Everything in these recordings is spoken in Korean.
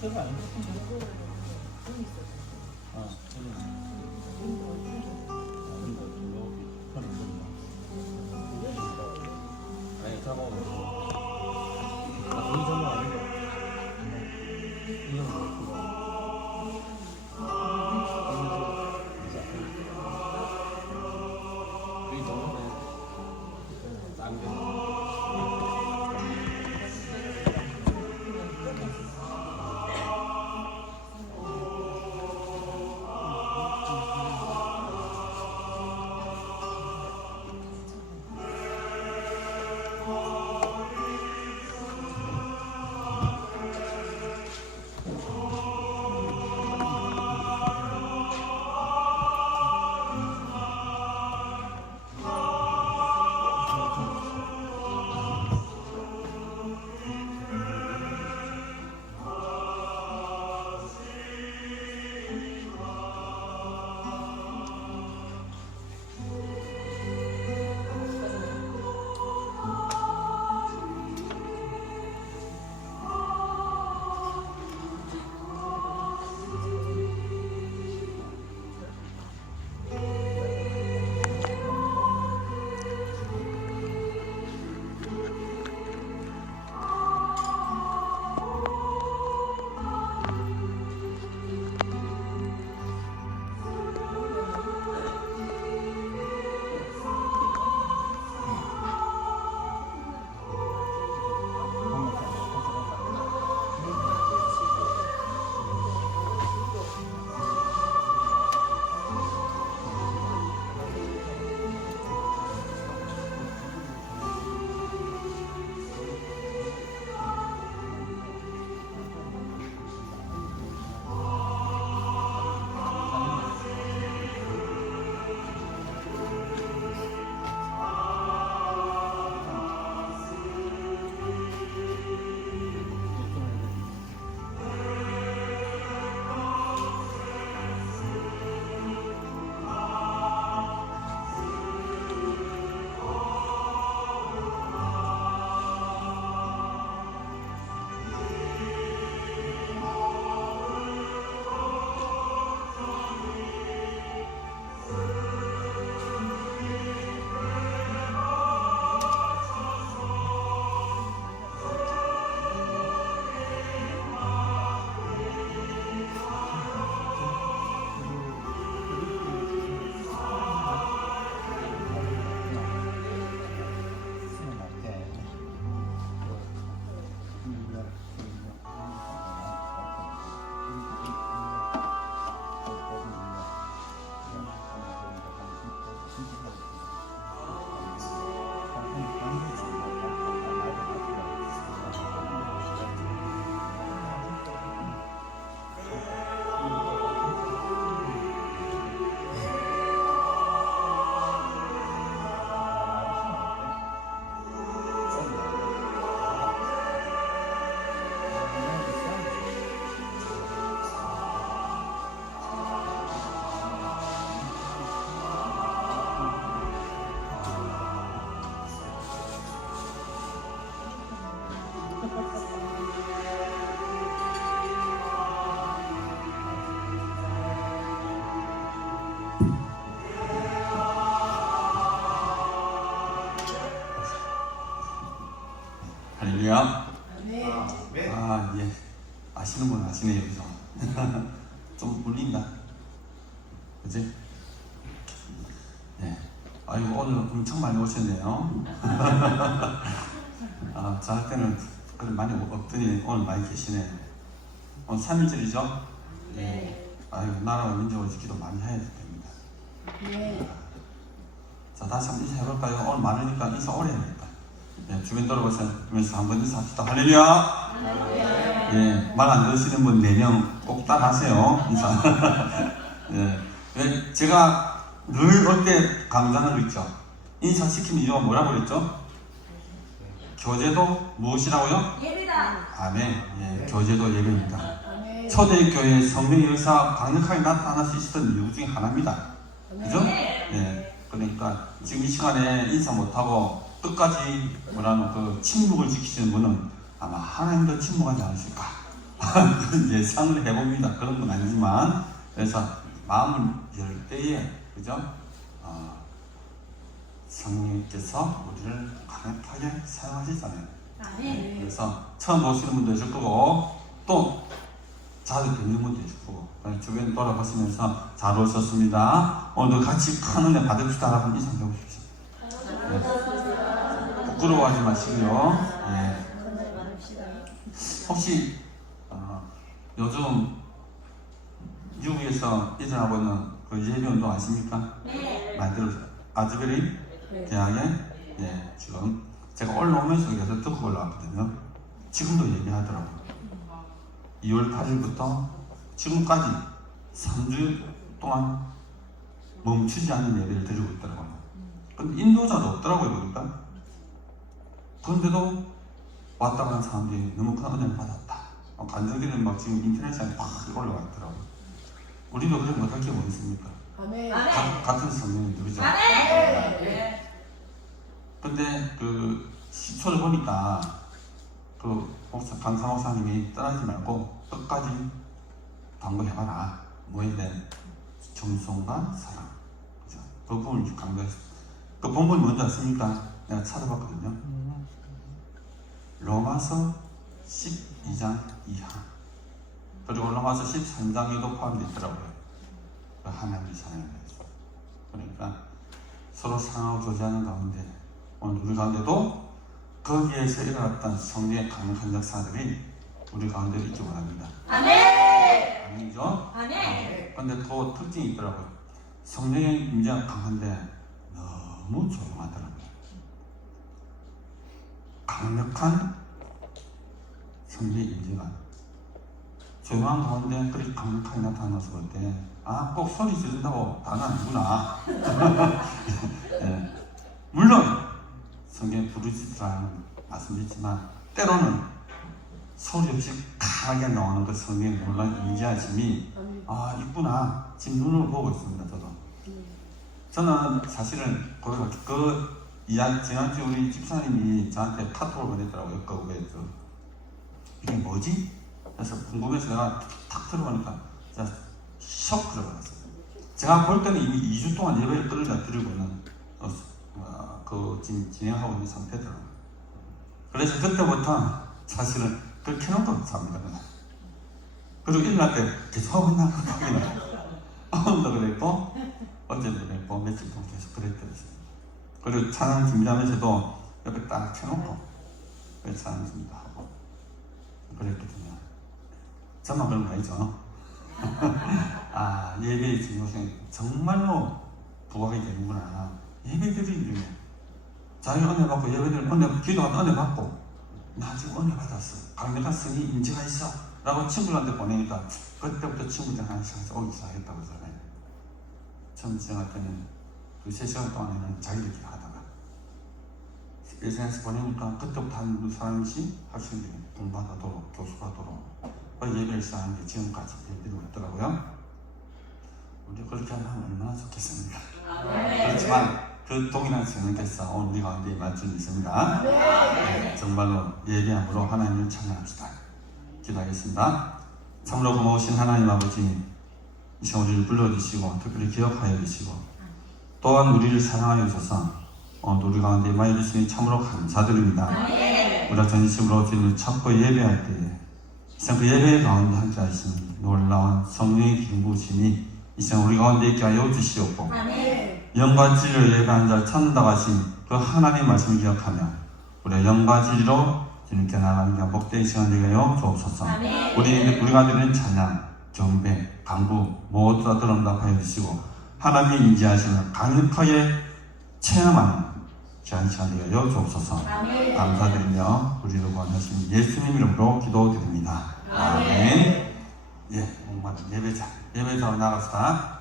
제가 아닌데. 할렐루야. 아, 예. 아시는 분 아시네요, 그죠? 좀 울린다. 그지? 예. 아이고, 오늘 엄청 많이 오셨네요. 아, 저 할 때는 그래 많이 없더니 오늘 많이 계시네. 오늘 3일절이죠? 네. 아이고, 나라와 민족을 지키도 많이 해야 됩니다. 네. 자, 다시 한번 인사해볼까요? 오늘 많으니까 인사 오래 해야겠다. 예, 주변 돌아보시면서 한번 인사합시다. 할렐루야! 예, 말 안 들으시는 분 4명 꼭 따라하세요. 인사. 예, 제가 늘 올 때 강조하는 거 있죠. 인사시키는 이유가 뭐라고 그랬죠? 교제도 무엇이라고요? 예배다. 아멘. 예, 교제도 예배입니다. 초대교회 성령의 역사 강력하게 나타날 수 있었던 이유 중에 하나입니다. 그죠? 예. 그러니까 지금 이 시간에 인사 못하고 끝까지 뭐라는 그 침묵을 지키시는 분은 아마 하나님도 침묵하지 않으실까 예상을 해봅니다. 그런 건 아니지만, 그래서 마음을 열 때에, 그죠? 성령님께서 우리를 강력하게 사용하시잖아요. 그래서 처음 오시는 분도 있을 거고, 또 자주 뵙는 분도 있을 거고, 주변 돌아보시면서 잘 오셨습니다. 오늘도 같이 큰 은혜 받읍시다라고 인사 해보십시오. 부끄러워하지 마시고요. 예. 혹시 요즘 미국에서 일어나고 있는 그 예비운동 아십니까? 네. 아즈베리 대학에 지금 제가 올라오면서 계속 듣고 올라왔거든요. 지금도 얘기하더라고요. 2월 8일부터 지금까지 3주 동안 멈추지 않는 예배를 드리고 있더라고요. 근데 인도자도 없더라고요, 보니까. 그런데도 왔다 가는 사람들이 너무 큰 은혜를 받았다. 간증들은 막 지금 인터넷에 막 올라와 있더라고요. 우리도 그래 못할 게 뭐 있습니까? 같은 성령님들이죠. 근데 그 시초를 보니까 그 강사 목사님이 떠나지 말고 끝까지 당부해봐라. 뭐에 대한 정성과 사랑. 그죠? 그 부분을 강조했어요. 그 본문이 뭔지 아십니까? 내가 찾아봤거든요. 로마서 12장 이하 그리고 로마서 13장에도 포함되어 있더라고요. 하나님의 사랑에 대해서. 그러니까 서로 사랑하고 교제하는 가운데 오늘 우리 가운데도 거기에서 일어났던 성령의 강력한 역사들이 우리 가운데 있기 원합니다. 아멘이죠? 그런데 또 특징이 있더라고요. 성령의 임재가 강한데 너무 조용하더라고요. 강력한 성령의 임재가 조용한 가운데 그렇게 강력하게 나타나서 볼 때 꼭 소리 지른다고 다는 아니구나. 물론 성경에 부르짖으라는 말씀이지만 때로는 소리 없이 강하게 나오는 그 성령의 놀라운 임재하심이 있구나. 지금 눈으로 보고 있습니다. 저는 사실은 지난주 우리 집사님이 저한테 카톡을 보냈더라고요. 거기에서 이게 뭐지? 그래서 궁금해서 내가 탁 들어보니까 진짜 shock 들어버렸어요. 제가 볼 때는 이미 2주 동안 예배를 드리고 있는 지금 진행하고 있는 상태더라고요. 그래서 그때부터 사실은 그걸 켜놓고 삽니다. 그리고 일어날 때 계속 하고 있나? 오늘도 그랬고 어제도 그랬고 며칠 동안 계속 그랬더랬어요. 그리고 찬양 준비하면서도 옆에 딱 켜놓고 찬양 준비도 하고 그랬거든요. 저만 그런 거 아니죠? 예배의 중요성이 정말로 부각이 되는구나. 예배드리는 중에 자기가 은혜 받고 예배드리는 기도하면 은혜 받고 나 지금 은혜 받았어. 강력한 성이 임재가 있어. 라고 친구들한테 보내니까 그때부터 친구들 하나씩 오기 시작했다고 그러잖아요. 처음 지나갈 때는 2-3시간 동안에는 자기들끼리 하다가 SNS 보내니까 그때부터 한 사람씩 학생들이 공부하도록 교수하도록 예배를 시작하는 게 지금까지 예배드리고 있더라고요. 우리 그렇게 하면 얼마나 좋겠습니까? 그렇지만 그 동일한 성령께서 오늘 우리 가운데 말씀이 있습니다. 정말로 예배함으로 하나님을 찬양합시다. 기도하겠습니다. 참으로 고마우신 하나님 아버지, 이 시간 우리를 불러주시고 특별히 기억하여 주시고 또한 우리를 사랑하여 주셔서 오늘 우리 가운데 임하여 주시니 참으로 감사드립니다. 우리가 전심으로 주님을 찾고 예배할 때에 이 시간 그 예배 가운데 함께 하시니 놀라운 성령의 기부심이 이 시간 우리 가운데 있게 하여 주시옵고 영과 진리로 예배한 자를 찾는다고 하신 그 하나님의 말씀을 기억하며 우리가 영과 진리로 주님께 나가는 게 복된 시간 되게 하여 주옵소서. 우리가 드리는 찬양, 경배, 간구 모두 다 들어온답하여 주시고 하나님의 임재하심을 강력하게 체험하는 귀한 시간 되게 하여 주옵소서. 감사드리며 우리를 구원하신 예수님 이름으로 기도드립니다. 아멘. 목마른 예배자로 나갑시다.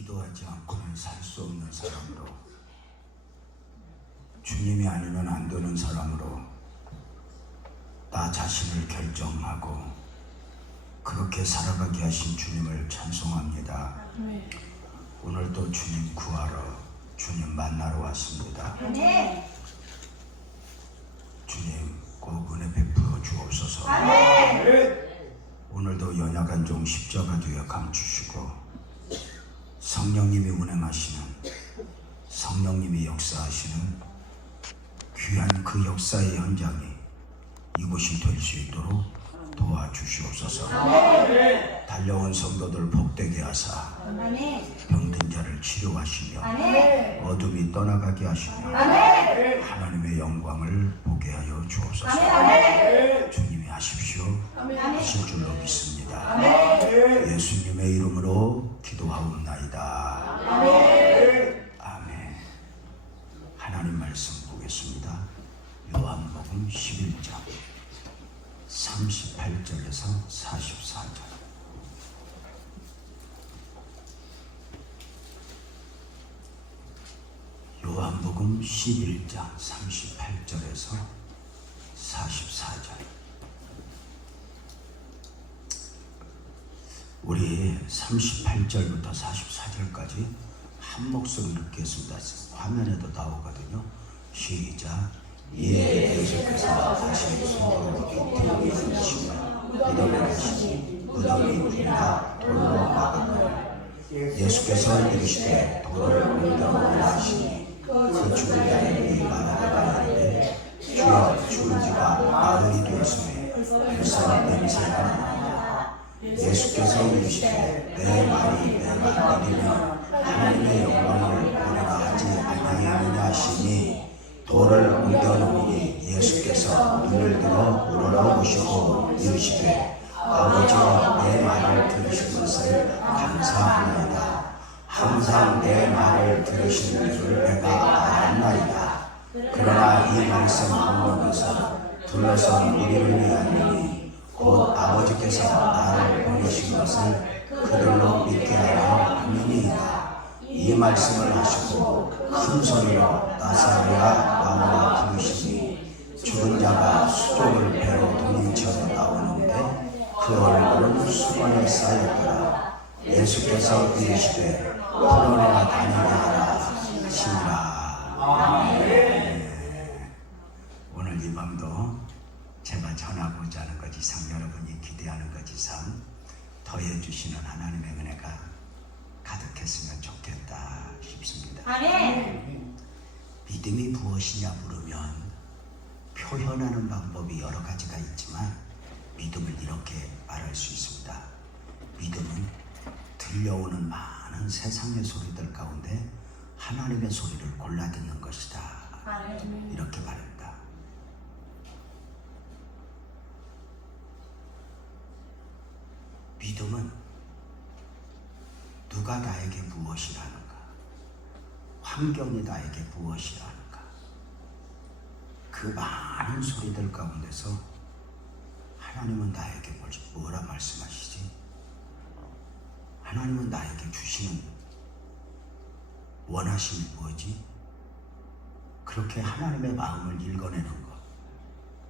기도하지 않고는 살 수 없는 사람으로, 주님이 아니면 안 되는 사람으로 나 자신을 결정하고 그렇게 살아가게 하신 주님을 찬송합니다. 오늘도 주님 구하러, 주님 만나러 왔습니다. 주님 꼭 은혜 베풀어 주옵소서. 오늘도 연약한 종 십자가 뒤에 감추시고 성령님이 운행하시는, 성령님이 역사하시는 귀한 그 역사의 현장이 이곳이 될 수 있도록 도와주시옵소서. 달려온 성도들 복되게 하사 병든 자를 치료하시며 어둠이 떠나가게 하시며 하나님의 영광을 보게 하여 주옵소서. 주님이 하십시오 하실 줄로 믿습니다. 예수님의 이름으로 기도하옵나이다. 아멘. 하나님 말씀 보겠습니다. 요한복음 11장 38절에서 44절. 요한복음 11장 38절에서 44절. 우리 38절부터 44절까지 한 목소리로 읽겠습니다. 화면에도 나오거든요. 시작. 이에 예수께서 다시 손으로 깃들이 부으시며 무덤에 가시니 무덤이 불이라 돌로 막았더라. 예수께서 이르시되 돌을 옮겨놓으라 하시니 그 죽은 자들이 말하다가 이르되 주여 죽은 지가 나흘이 되었으니 벌써 냄새가 나나이다. 예수께서 이르시되 내 말이 내가 내리면 하나님의 영광을 보리라 하지 아니하느냐 하시니 돌을 옮겨놓으니 예수께서 눈을 들어 우러러보시고 이르시되 아버지여 내 말을 들으신 것을 감사합니다. 항상 내 말을 들으시는 줄 내가 알았나이다. 그러나 이 말씀 본문에서 둘러선 우리를 위하니 곧 아버지께서 나를 보내신 것을 그들로 믿게 하려 함이니이다. 이 말씀을 하시고 큰 소리로 나사로야 나오라 부르시니 죽은 자가 수족을 배로 도망쳐 나오는데 그 얼굴은 수건에 쌓였더라. 예수께서 이르시되 풀어내어 다니게 하라 하시니라. 오늘 이 밤도 제가 전하고자 하는 것 이상, 여러분이 기대하는 것 이상 더해주시는 하나님의 은혜가 가득했으면 좋겠다 싶습니다. 믿음이 무엇이냐 물으면 표현하는 방법이 여러 가지가 있지만 믿음을 이렇게 말할 수 있습니다. 믿음은 들려오는 많은 세상의 소리들 가운데 하나님의 소리를 골라 듣는 것이다. 이렇게 말합니다. 믿음은 누가 나에게 무엇이라는가, 환경이 나에게 무엇이라는가, 그 많은 소리들 가운데서 하나님은 나에게 뭐라 말씀하시지? 하나님은 나에게 주시는 원하심이 뭐지? 그렇게 하나님의 마음을 읽어내는 것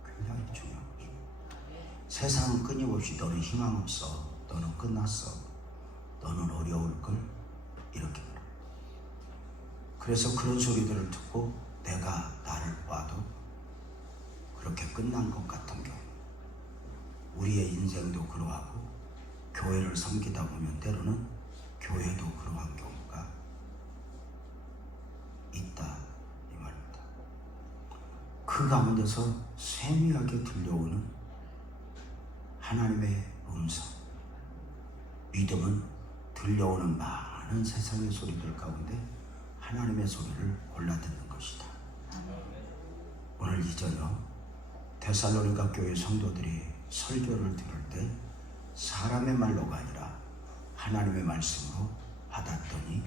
굉장히 중요한 거죠. 세상은 끊임없이 너는 희망 없어, 너는 끝났어, 너는 어려울걸, 이렇게 말합니다. 그래서 그런 소리들을 듣고 내가 나를 봐도 그렇게 끝난 것 같은 경우, 우리의 인생도 그러하고 교회를 섬기다 보면 때로는 교회도 그러한 경우가 있다 이 말입니다. 그 가운데서 세미하게 들려오는 하나님의 음성, 믿음은 들려오는 많은 세상의 소리들 가운데 하나님의 소리를 골라 듣는 것이다. 오늘 이 저녁 데살로니가 교회 성도들이 설교를 들을 때 사람의 말로가 아니라 하나님의 말씀으로 받았더니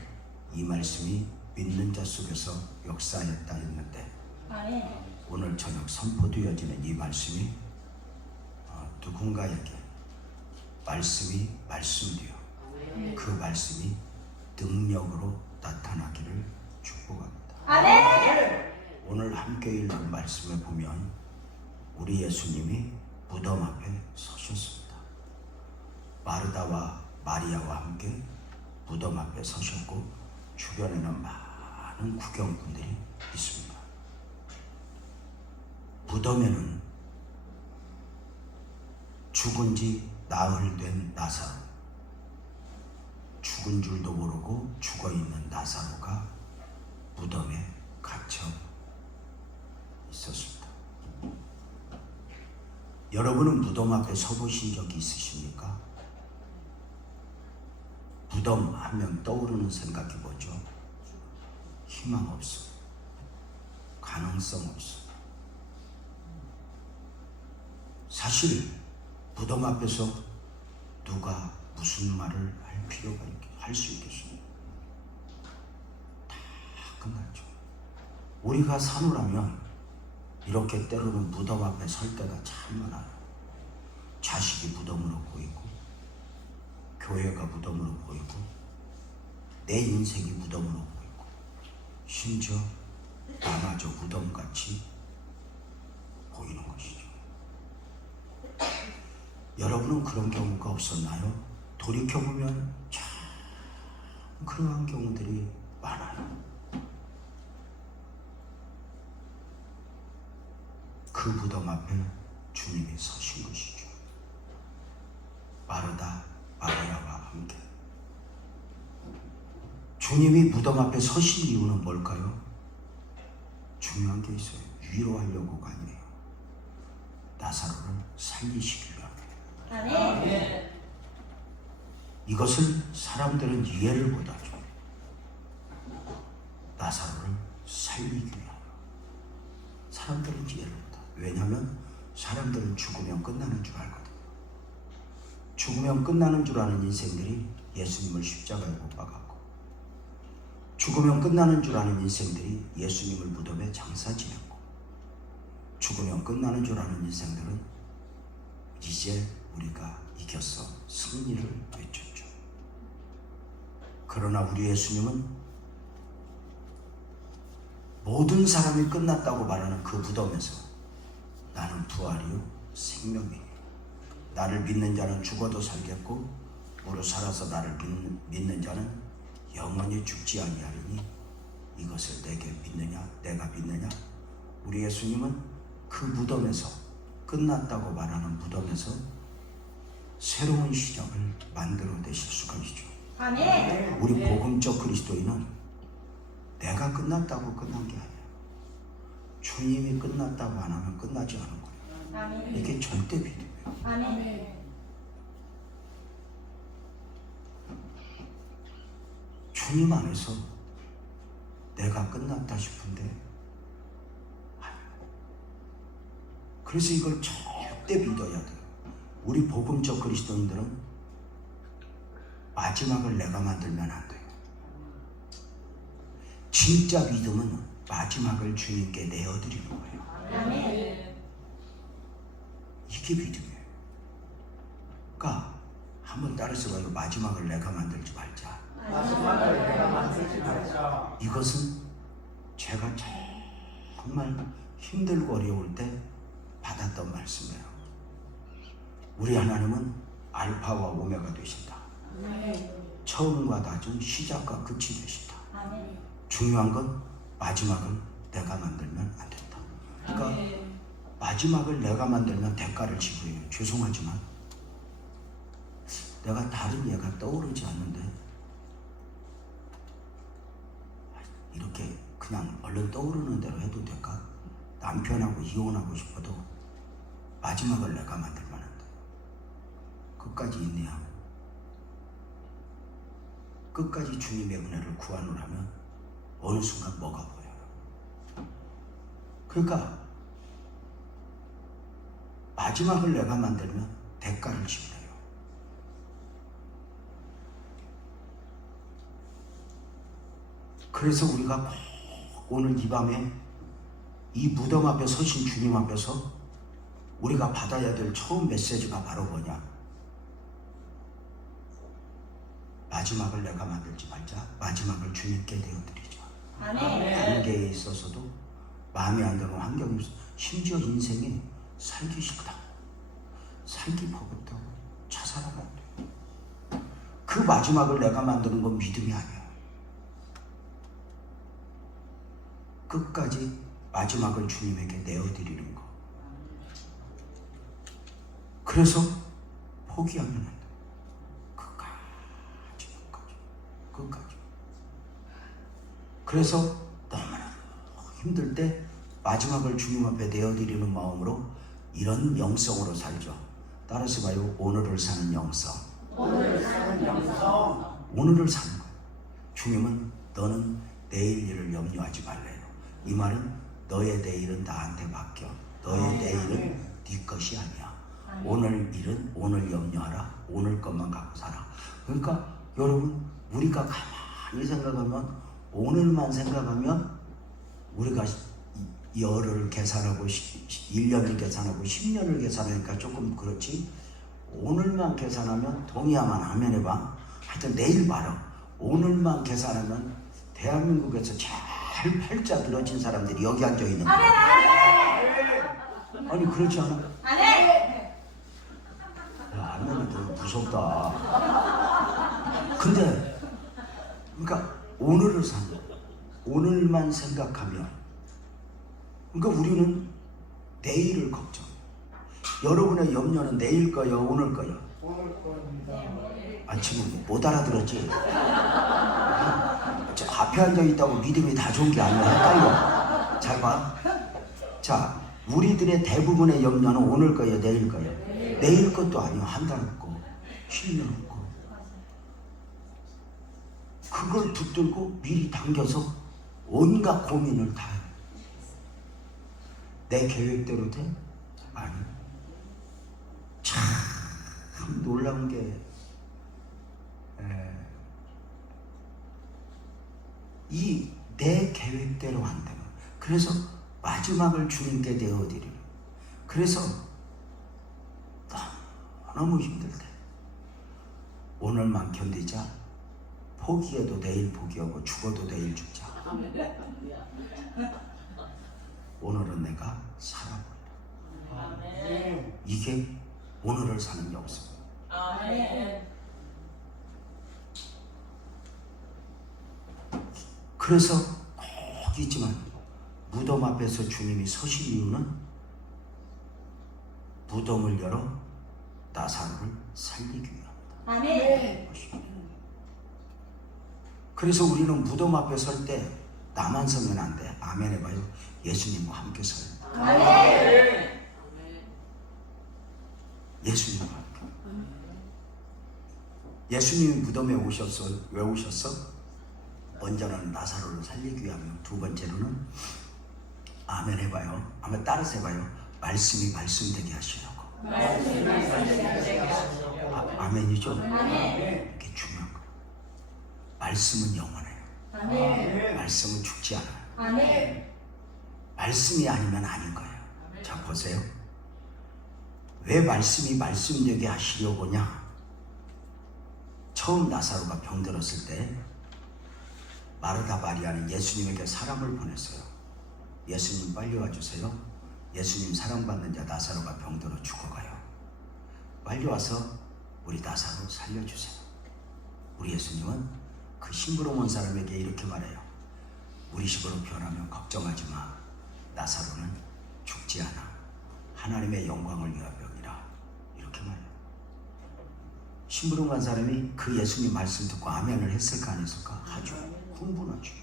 이 말씀이 믿는 자 속에서 역사했다 했는데, 오늘 저녁 선포되어지는 이 말씀이 누군가에게 말씀이 말씀되어 그 말씀이 능력으로 나타나기를 축복합니다. 아멘. 오늘 함께 읽은 말씀에 보면 우리 예수님이 무덤 앞에 서셨습니다. 마르다와 마리아와 함께 무덤 앞에 서셨고 주변에는 많은 구경꾼들이 있습니다. 무덤에는 죽은 지 나흘 된 나사로, 죽은 줄도 모르고 죽어있는 나사로가 무덤에 갇혀 있었습니다. 여러분은 무덤 앞에 서보신 적이 있으십니까? 무덤 하면 떠오르는 생각이 뭐죠? 희망 없어, 가능성 없어. 사실 무덤 앞에서 누가 무슨 말을 할 필요가 할 수 있겠습니까? 다 끝났죠. 우리가 사느라면 이렇게 때로는 무덤 앞에 설 때가 참 많아요. 자식이 무덤으로 보이고, 교회가 무덤으로 보이고, 내 인생이 무덤으로 보이고, 심지어 나마저 무덤같이 보이는 것이죠. 여러분은 그런 경우가 없었나요? 돌이켜보면 참 그러한 경우들이 많아요. 그 무덤 앞에 주님이 서신 것이죠. 마르다, 마리아와 함께. 주님이 무덤 앞에 서신 이유는 뭘까요? 중요한 게 있어요. 위로하려고가 아니에요. 나사로를 살리시기 위함. 아멘. 이것을 사람들은 이해를 못하죠. 나사로를 살리기 위하여. 사람들은 이해를 못하죠. 왜냐하면 사람들은 죽으면 끝나는 줄 알거든요. 죽으면 끝나는 줄 아는 인생들이 예수님을 십자가에 못 박았고, 죽으면 끝나는 줄 아는 인생들이 예수님을 무덤에 장사 지냈고, 죽으면 끝나는 줄 아는 인생들은 이제 우리가 이겼어, 승리를 외쳤죠. 그러나 우리 예수님은 모든 사람이 끝났다고 말하는 그 무덤에서 나는 부활이요 생명이에요. 나를 믿는 자는 죽어도 살겠고 무릇 살아서 나를 믿는 자는 영원히 죽지 아니하리니 이것을 내게 믿느냐, 내가 믿느냐. 우리 예수님은 그 무덤에서, 끝났다고 말하는 무덤에서 새로운 시작을 만들어내실 수가 있죠. 아멘. 우리 복음적 그리스도인은 내가 끝났다고 끝난 게 아니에요. 주님이 끝났다고 안 하면 끝나지 않은 거예요. 아멘. 이게 절대 믿음이에요. 아멘. 주님 안에서 내가 끝났다 싶은데 아니에요. 그래서 이걸 절대 믿어야 돼요. 우리 복음적 그리스도인들은 마지막을 내가 만들면 안 돼요. 진짜 믿음은 마지막을 주님께 내어드리는 거예요. 아멘. 이게 믿음이에요. 그러니까 한번 따라서 봐요. 마지막을 내가 만들지 말자. 마지막을 내가 만들지 말자. 이것은 제가 정말 힘들고 어려울 때 받았던 말씀이에요. 우리 하나님은 알파와 오메가 되신다. 아멘. 처음과 나중, 시작과 끝이 되신다. 아멘. 중요한 건 마지막을 내가 만들면 안 된다. 그러니까 마지막을 내가 만들면 대가를 지불해요. 죄송하지만 내가 다른 예가 떠오르지 않는데 이렇게 그냥 얼른 떠오르는 대로 해도 될까? 남편하고 이혼하고 싶어도 마지막을 내가 만들면 안 돼. 끝까지 인내하고 끝까지 주님의 은혜를 구하노라면 어느 순간 뭐가 보여요. 그러니까 마지막을 내가 만들면 대가를 지불해요. 그래서 우리가 꼭 오늘 이 밤에 이 무덤 앞에 서신 주님 앞에서 우리가 받아야 될 처음 메시지가 바로 뭐냐? 마지막을 내가 만들지 말자. 마지막을 주님께 내어드리자. 아멘. 관계에 있어서도 마음에 안 드는 환경이 있어. 심지어 인생에 살기 싫다, 살기 버겁다고 자살하면 안 돼. 그 마지막을 내가 만드는 건 믿음이 아니야. 끝까지 마지막을 주님에게 내어드리는 거. 그래서 포기하면 안 돼. 끝까지. 그래서 너무나 힘들 때 마지막을 주님 앞에 내어드리는 마음으로 이런 영성으로 살죠. 따라서 봐요. 오늘을 사는 영성. 오늘 사는 영성. 오늘을 사는 거예요. 주님은 너는 내일 일을 염려하지 말래요. 이 말은 너의 내일은 나한테 맡겨. 너의 내일은 네 것이 아니야. 오늘 일은 오늘 염려하라. 오늘 것만 갖고 살아. 그러니까 여러분, 우리가 가만히 생각하면, 오늘만 생각하면 우리가 열을 계산하고 1년을 계산하고 10년을 계산하니까 조금 그렇지, 오늘만 계산하면, 동의하면 아멘 해봐. 하여튼 내일 봐라. 오늘만 계산하면 대한민국에서 제일 팔자 늘어진 사람들이 여기 앉아 있는 거야. 아니 그렇지 않아? 야, 아멘이 너무 무섭다. 근데 그러니까 오늘을 사는 거야. 오늘만 생각하면, 그러니까 우리는 내일을 걱정. 여러분의 염려는 내일 거요, 오늘 거요? 오늘 겁니다. 아, 지금 못 알아들었지? 저 앞에 앉아있다고 믿음이 다 좋은 게 아니야. 헷갈려. 잘 봐. 자, 우리들의 대부분의 염려는 오늘 거예요, 내일 거예요? 내일 것도 아니요. 한 달 없고 10년 없고. 그걸 붙들고 미리 당겨서 온갖 고민을 다 해. 내 계획대로 돼? 아니. 참 놀라운 게, 이 내 계획대로 안 되면, 그래서 마지막을 주님께 내어드리는, 그래서 너무 힘들 때 오늘만 견디자. 포기해도 내일 포기하고 죽어도 내일 죽자. 오늘은 내가 살아보리라. 이게 오늘을 사는 영성. 그래서 꼭 있지만 무덤 앞에서 주님이 서실 이유는 무덤을 열어 나사로를 살리기 위함이다. 그래서 우리는 무덤 앞에 설 때 나만 서면 안 돼. 아멘 해봐요. 예수님과 함께 서요. 예수님과 함께. 예수님이 무덤에 오셨어. 왜 오셨어? 먼저는 나사로를 살리기 위하며, 두 번째로는 아멘 해봐요. 한번 따라서 해봐요. 말씀이 말씀되게 하시려고. 아멘이죠? 이게 중요한 거예요. 말씀은 영원해요. 말씀은 죽지 않아요. 말씀이 아니면 아닌 거예요. 자, 보세요. 왜 말씀이 말씀되게 하시려고냐? 처음 나사로가 병들었을 때 마르다 마리아는 예수님에게 사람을 보냈어요. 예수님 빨리 와주세요. 예수님 사랑받는 자 나사로가 병들어 죽어가요. 빨리 와서 우리 나사로 살려주세요. 우리 예수님은 그 심부름 온 사람에게 이렇게 말해요. 우리 식으로 변하면 걱정하지 마. 나사로는 죽지 않아. 하나님의 영광을 위한 병이라. 이렇게 말해요. 심부름 간 사람이 그 예수님 말씀 듣고 아멘을 했을까 안 했을까? 하죠. 흥분하죠.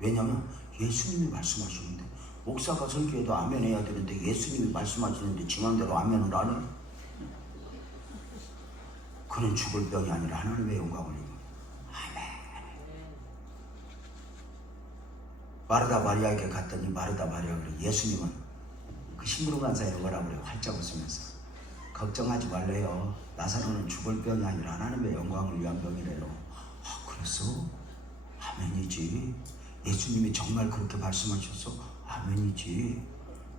왜냐하면 예수님이 말씀하시는데, 목사가 설교해도 아멘 해야 되는데 예수님이 말씀하시는데 지 맘대로 아멘을 안 해. 그는 죽을 병이 아니라 하나님의 영광을 위해. 아멘. 마르다 마리아에게 갔더니 마르다 마리아가 그래. 예수님은 그 심부름 간사에 뭐라 그래요? 활짝 웃으면서 걱정하지 말래요. 나사로는 죽을 병이 아니라 하나님의 영광을 위한 병이래요. 아, 그랬어? 아멘이지. 예수님이 정말 그렇게 말씀하셨어? 아멘이지.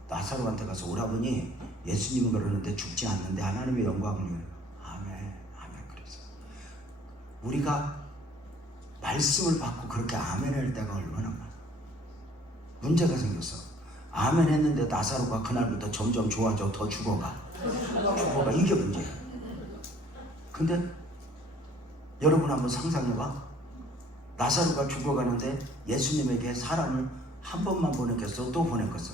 나사로한테 가서 오라버니, 예수님은 그러는데 죽지 않는데 하나님의 영광을 위해. 아멘. 아멘. 그래서 우리가 말씀을 받고 그렇게 아멘할 때가 얼마나 많아. 문제가 생겼어. 아멘 했는데 나사로가 그날부터 점점 좋아져. 더 죽어가. 이게 문제야. 근데 여러분 한번 상상해봐. 나사로가 죽어가는데 예수님에게 사람을 한 번만 보냈겠어? 또 보냈겠어?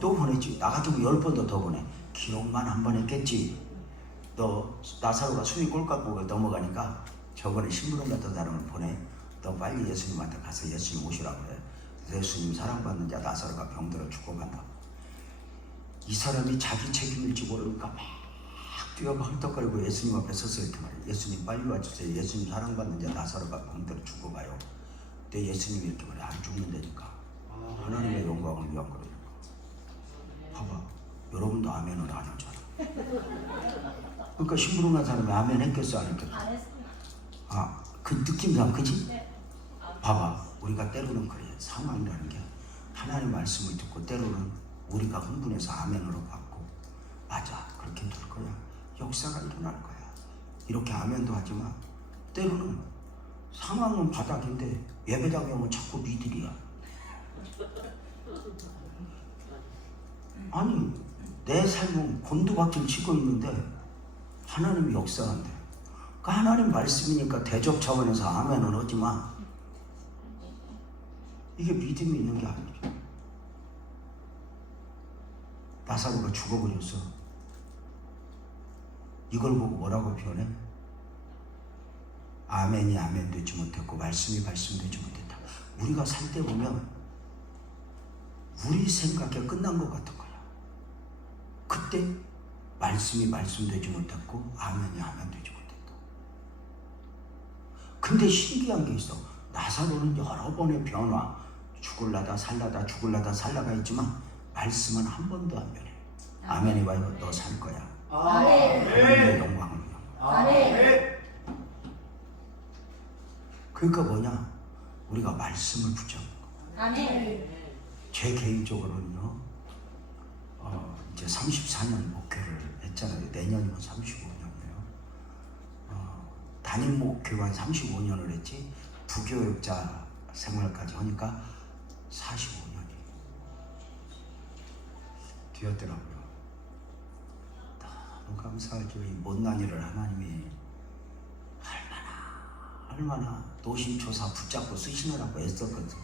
또 보냈지. 나 같으면 10번도 더 보내. 기록만 한 번 했겠지. 너 나사로가 숨이 꼴깍꼴깍 넘어가니까 저번에 심부름 같은 사람을 보내. 너 빨리 예수님한테 가서 예수님 오시라고 그래. 예수님 사랑받는 자 나사로가 병들어 죽어간다. 이 사람이 자기 책임일지 모르니까 막 뛰어가 헐떡거리고 예수님 앞에 서서 이렇게 말해. 예수님 빨리 와주세요. 예수님 사랑받는 자 나사로가 병들어 죽어가요. 근데 예수님이 이렇게 말해. 안 죽는다니까. 하나님의 영광을 위한 거예요. 봐봐. 여러분도 아멘을 안 하잖아. 그러니까 심부름한 사람이 아멘 했겠어 안 했겠어? 안 했습니다. 아, 그 느낌상 그지? 네. 봐봐. 우리가 때로는 그래. 상황이라는 게 하나님의 말씀을 듣고 때로는 우리가 흥분해서 아멘으로 받고 맞아. 그렇게 될 거야. 역사가 일어날 거야. 이렇게 아멘도 하지만 때로는 상황은 바닥인데 예배당에 오면 자꾸 니들이야. 아니 내 삶은 곤두박질 치고 있는데 하나님이 역사한대. 그러니까 하나님 말씀이니까 대접 차원에서 아멘은 하지만 이게 믿음이 있는 게 아니죠. 나사로가 죽어버렸어. 이걸 보고 뭐라고 표현해? 아멘이 아멘 되지 못했고 말씀이 말씀되지 못했다. 우리가 살 때 보면 우리 생각에 끝난 것 같은 거야. 그때 말씀이 말씀되지 못했고 아멘이 아멘 되지 못했다. 근데 신기한 게 있어. 나사로는 여러 번의 변화, 죽을라다 살라다 죽을라다 살라가 있지만 말씀은 한 번도 안 변해. 아멘이 와요. 너 살 거야. 하나님의 영광을 위한. 그러니까 뭐냐? 우리가 말씀을 붙잡는 거. 아멘. 제 개인적으로는요. 이제 34년 목회를 했잖아요. 내년이면 35년이에요. 담임 목회만 35년을 했지 부교육자 생활까지 하니까 45년이 되었더라고요. 너무 감사하죠. 이 못난 일을 하나님이 얼마나 노심초사 붙잡고 쓰시느라고 애썼거든.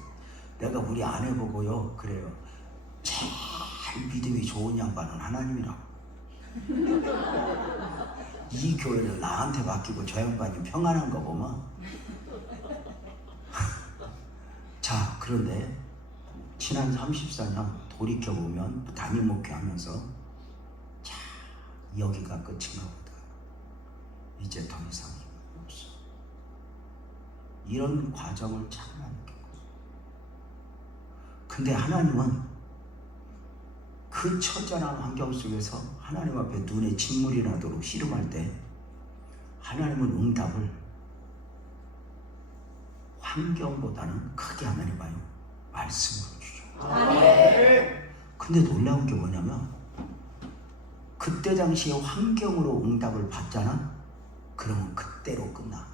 내가 우리 아내 보고요 그래요. 제일 믿음이 좋은 양반은 하나님이라고. 이 교회를 나한테 맡기고 저 양반이 평안한 거 보면 자, 그런데 지난 34년 돌이켜보면 담임 목회하면서 자, 여기가 끝인가 보다. 이제 더 이상 힘이 없어. 이런 과정을 참 많이 겪었어요. 근데 하나님은 그 처절한 환경 속에서 하나님 앞에 눈에 진물이 나도록 씨름할 때 하나님은 응답을 환경보다는 크게 하나님 봐요. 말씀으로 주죠. 근데 놀라운 게 뭐냐면 그때 당시에 환경으로 응답을 받잖아? 그러면 그때로 끝나.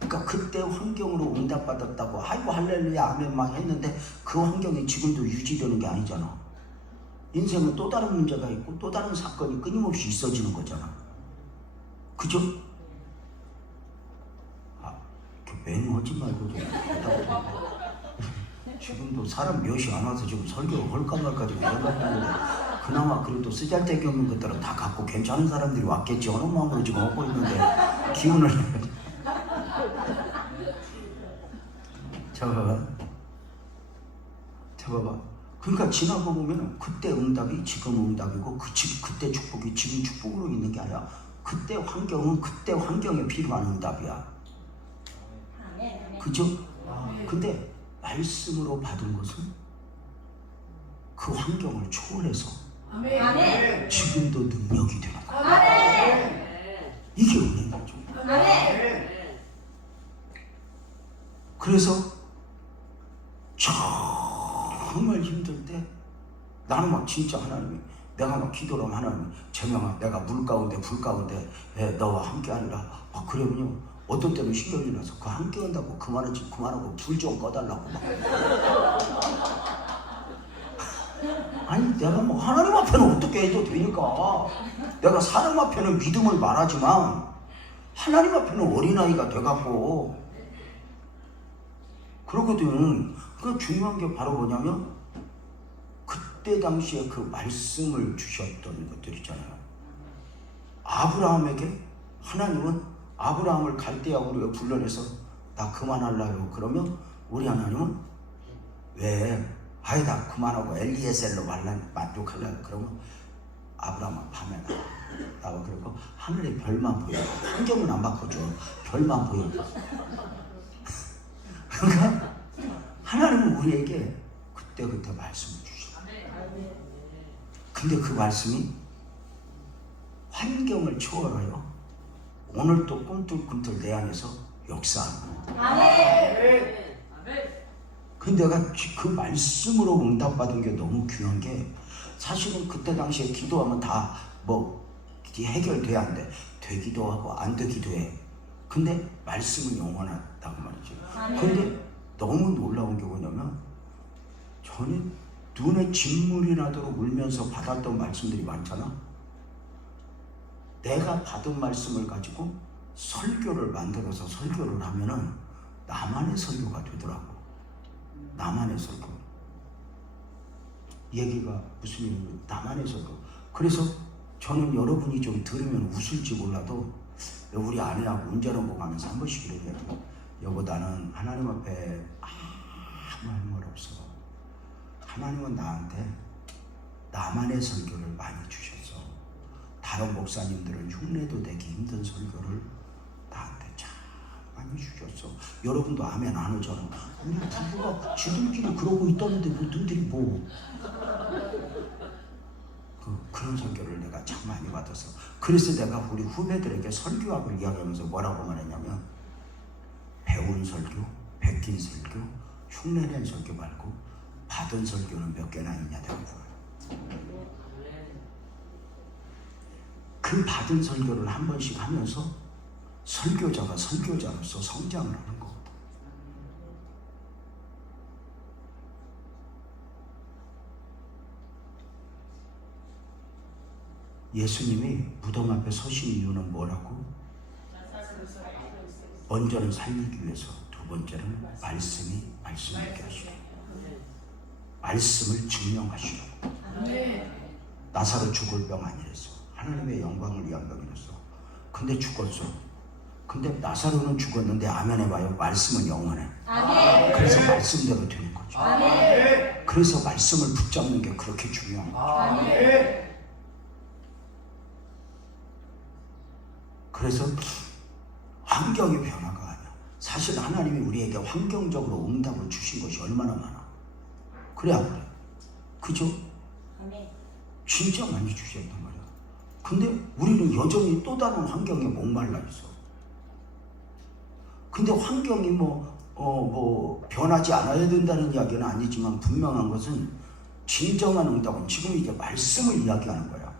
그러니까 그때 환경으로 응답받았다고 아이고 할렐루야 아멘 막 했는데 그 환경이 지금도 유지되는 게 아니잖아. 인생은 또 다른 문제가 있고 또 다른 사건이 끊임없이 있어지는 거잖아. 그죠? 아, 맹하지 말고 좀 지금도 사람 몇이 안 와서 지금 설교 할까 말까 지금 생각하는데 그나마 그래도 쓰잘데기 없는 것들은 다 갖고 괜찮은 사람들이 왔겠지. 어느 마음으로 지금 하고 있는데 기운을 자 봐봐. 그러니까 지나고 보면 그때 응답이 지금 응답이고 그때 축복이 지금 축복으로 있는 게 아니라 그때 환경은 그때 환경에 필요한 응답이야. 그죠? 근데 말씀으로 받은 것은 그 환경을 초월해서 지금도 능력이 되는 거야. 이게 은혜죠. 그래서 정말 힘들 때 나는 막 진짜 하나님이 내가 막 기도를 하면 하나님이 재명아 내가 물 가운데 불 가운데 너와 함께 하리라. 그러면요 어떤 때는 신경이 나서 그 함께 한다고 그만하지 그만하고 불 좀 꺼달라고 막. 아니 내가 뭐 하나님 앞에는 어떻게 해도 되니까 내가 사람 앞에는 믿음을 말하지만 하나님 앞에는 어린아이가 돼갖고 그러거든. 그 중요한 게 바로 뭐냐면 그때 당시에 그 말씀을 주셨던 것들 있잖아요. 아브라함에게 하나님은 아브라함을 갈대아우르에 불러내서 나 그만하려고 그러면 우리 하나님은 왜 아니다 그만하고 엘리에셀로 만족하려고 그러면 아브라함은 밤에 나와 그러고 하늘의 별만 보여. 환경은 안 바꿔줘. 별만 보여. 그러니까 하나님은 우리에게 그때 말씀을 주셔. 근데 그 말씀이 환경을 초월하여 오늘 또 꿈틀꿈틀 내 안에서 역사하는 거예요. 근데 내가 그 말씀으로 응답받은 게 너무 귀한 게 사실은 그때 당시에 기도하면 다 뭐 해결돼야 안 돼. 되기도 하고 안 되기도 해. 근데 말씀은 영원하다고 말이죠. 근데 너무 놀라운 게 뭐냐면 저는 눈에 진물이 나도록 울면서 받았던 말씀들이 많잖아. 내가 받은 말씀을 가지고 설교를 만들어서 설교를 하면은 나만의 설교가 되더라고. 나만의 설교. 얘기가 무슨 얘기냐면 나만의 설교. 그래서 저는 여러분이 좀 들으면 웃을지 몰라도 우리 아내하고 운전하고 가면서 한 번씩 이런 얘기. 여보 나는 하나님 앞에 아무 할 말 없어. 하나님은 나한테 나만의 설교를 많이 주셨어. 다른 목사님들은 흉내도 내기 힘든 설교를 나한테 참 많이 주셨어. 여러분도 아멘 안 하잖아. 우리 부부가 지들끼리 그러고 있다는데 뭐 너희들이 뭐 그런 설교를 내가 참 많이 받았어. 그래서 내가 우리 후배들에게 설교학을 이야기하면서 뭐라고 말했냐면 배운 설교, 베낀 설교, 흉내낸 설교 말고 받은 설교는 몇 개나 있냐고. 그 받은 설교를 한 번씩 하면서 설교자가 설교자로서 성장을 하는 거거든. 예수님이 무덤 앞에 서신 이유는 뭐라고? 먼저는 살리기 위해서, 두 번째는 말씀있게 하시고 말씀을 증명하시려고. 나사로 죽을 병 아니랬어. 하나님의 영광을 위한 병이랬어. 근데 죽었어. 근데 나사로는 죽었는데 아멘 해봐요. 말씀은 영원해. 그래서 말씀대로 되는 거죠. 그래서 말씀을 붙잡는 게 그렇게 중요한 거죠. 그래서 환경의 변화가 아니야. 사실 하나님이 우리에게 환경적으로 응답을 주신 것이 얼마나 많아. 그래 안 그래? 그죠? 진짜 많이 주셨단 말이야. 근데 우리는 여전히 또 다른 환경에 목말라 있어. 근데 환경이 변하지 않아야 된다는 이야기는 아니지만 분명한 것은 진정한 응답은 지금 이제 말씀을 이야기하는 거야.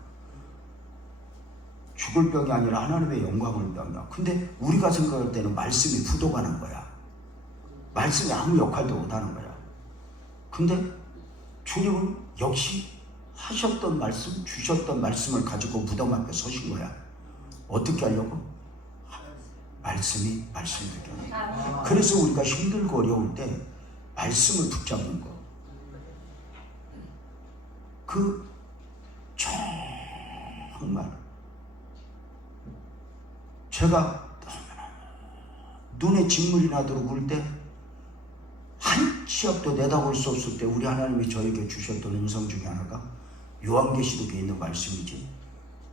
죽을 병이 아니라 하나님의 영광을 위함이야. 근데 우리가 생각할 때는 말씀이 부족하는 거야. 말씀이 아무 역할도 못하는 거야. 근데 주님은 역시 하셨던 말씀, 주셨던 말씀을 가지고 무덤 앞에 서신 거야. 어떻게 하려고? 말씀이 말씀되게 하는. 그래서 우리가 힘들고 어려울 때 말씀을 붙잡는 거. 정말 제가 눈에 진물이 나도록 울 때 한 치 앞도 내다볼 수 없을 때 우리 하나님이 저에게 주셨던 음성 중에 하나가 요한계시록에 있는 말씀이지.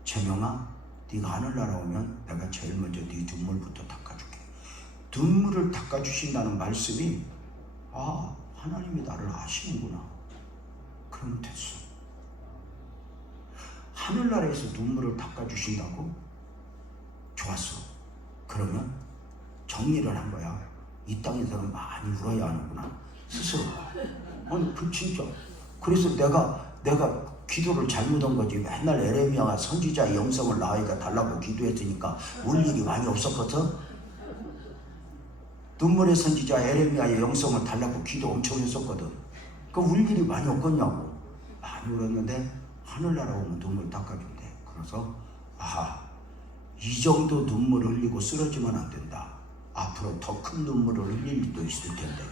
재명아, 네가 하늘나라 오면 내가 제일 먼저 네 눈물부터 닦아줄게. 눈물을 닦아주신다는 말씀이 하나님이 나를 아시는구나. 그럼 됐어. 하늘나라에서 눈물을 닦아주신다고? 좋았어. 그러면 정리를 한 거야. 이 땅에서는 많이 울어야 하는구나. 스스로. 아니, 진짜. 그래서 내가 기도를 잘못한 거지. 맨날 에레미야가 선지자의 영성을 나아이가 달라고 기도했으니까 울 일이 많이 없었거든. 눈물의 선지자 에레미야의 영성을 달라고 기도 엄청 했었거든. 그 울 일이 많이 없겠냐고. 많이 울었는데 하늘나라 오면 눈물 닦아준대. 그래서 이 정도 눈물 흘리고 쓰러지면 안 된다. 앞으로 더 큰 눈물을 흘릴 일도 있을 텐데.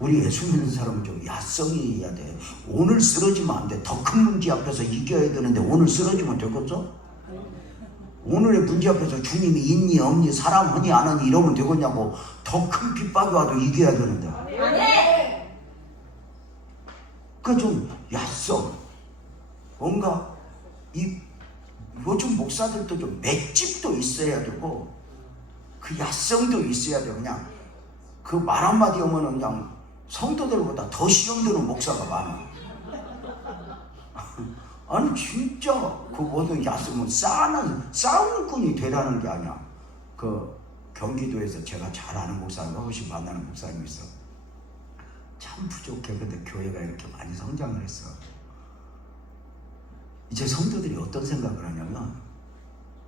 우리 예수 믿는 사람은 좀 야성이 있어야 돼. 오늘 쓰러지면 안 돼. 더 큰 문제 앞에서 이겨야 되는데 오늘 쓰러지면 되겠어? 오늘의 문제 앞에서 주님이 있니 없니 사람 하니 안 하니 이러면 되겠냐고. 더 큰 핍박이 와도 이겨야 되는데. 그 좀 야성. 뭔가 요즘 목사들도 좀 맷집도 있어야 되고 그 야성도 있어야 돼. 그냥 그 말 한마디 하면은 그냥 성도들보다 더 시험 드는 목사가 많아. 아니 진짜 그 모든 야성은 싸움꾼이 되라는 게 아니야. 그 경기도에서 제가 잘 아는 목사님, 한 번씩 만나는 목사님이 있어. 참 부족해. 근데 교회가 이렇게 많이 성장을 했어. 이제 성도들이 어떤 생각을 하냐면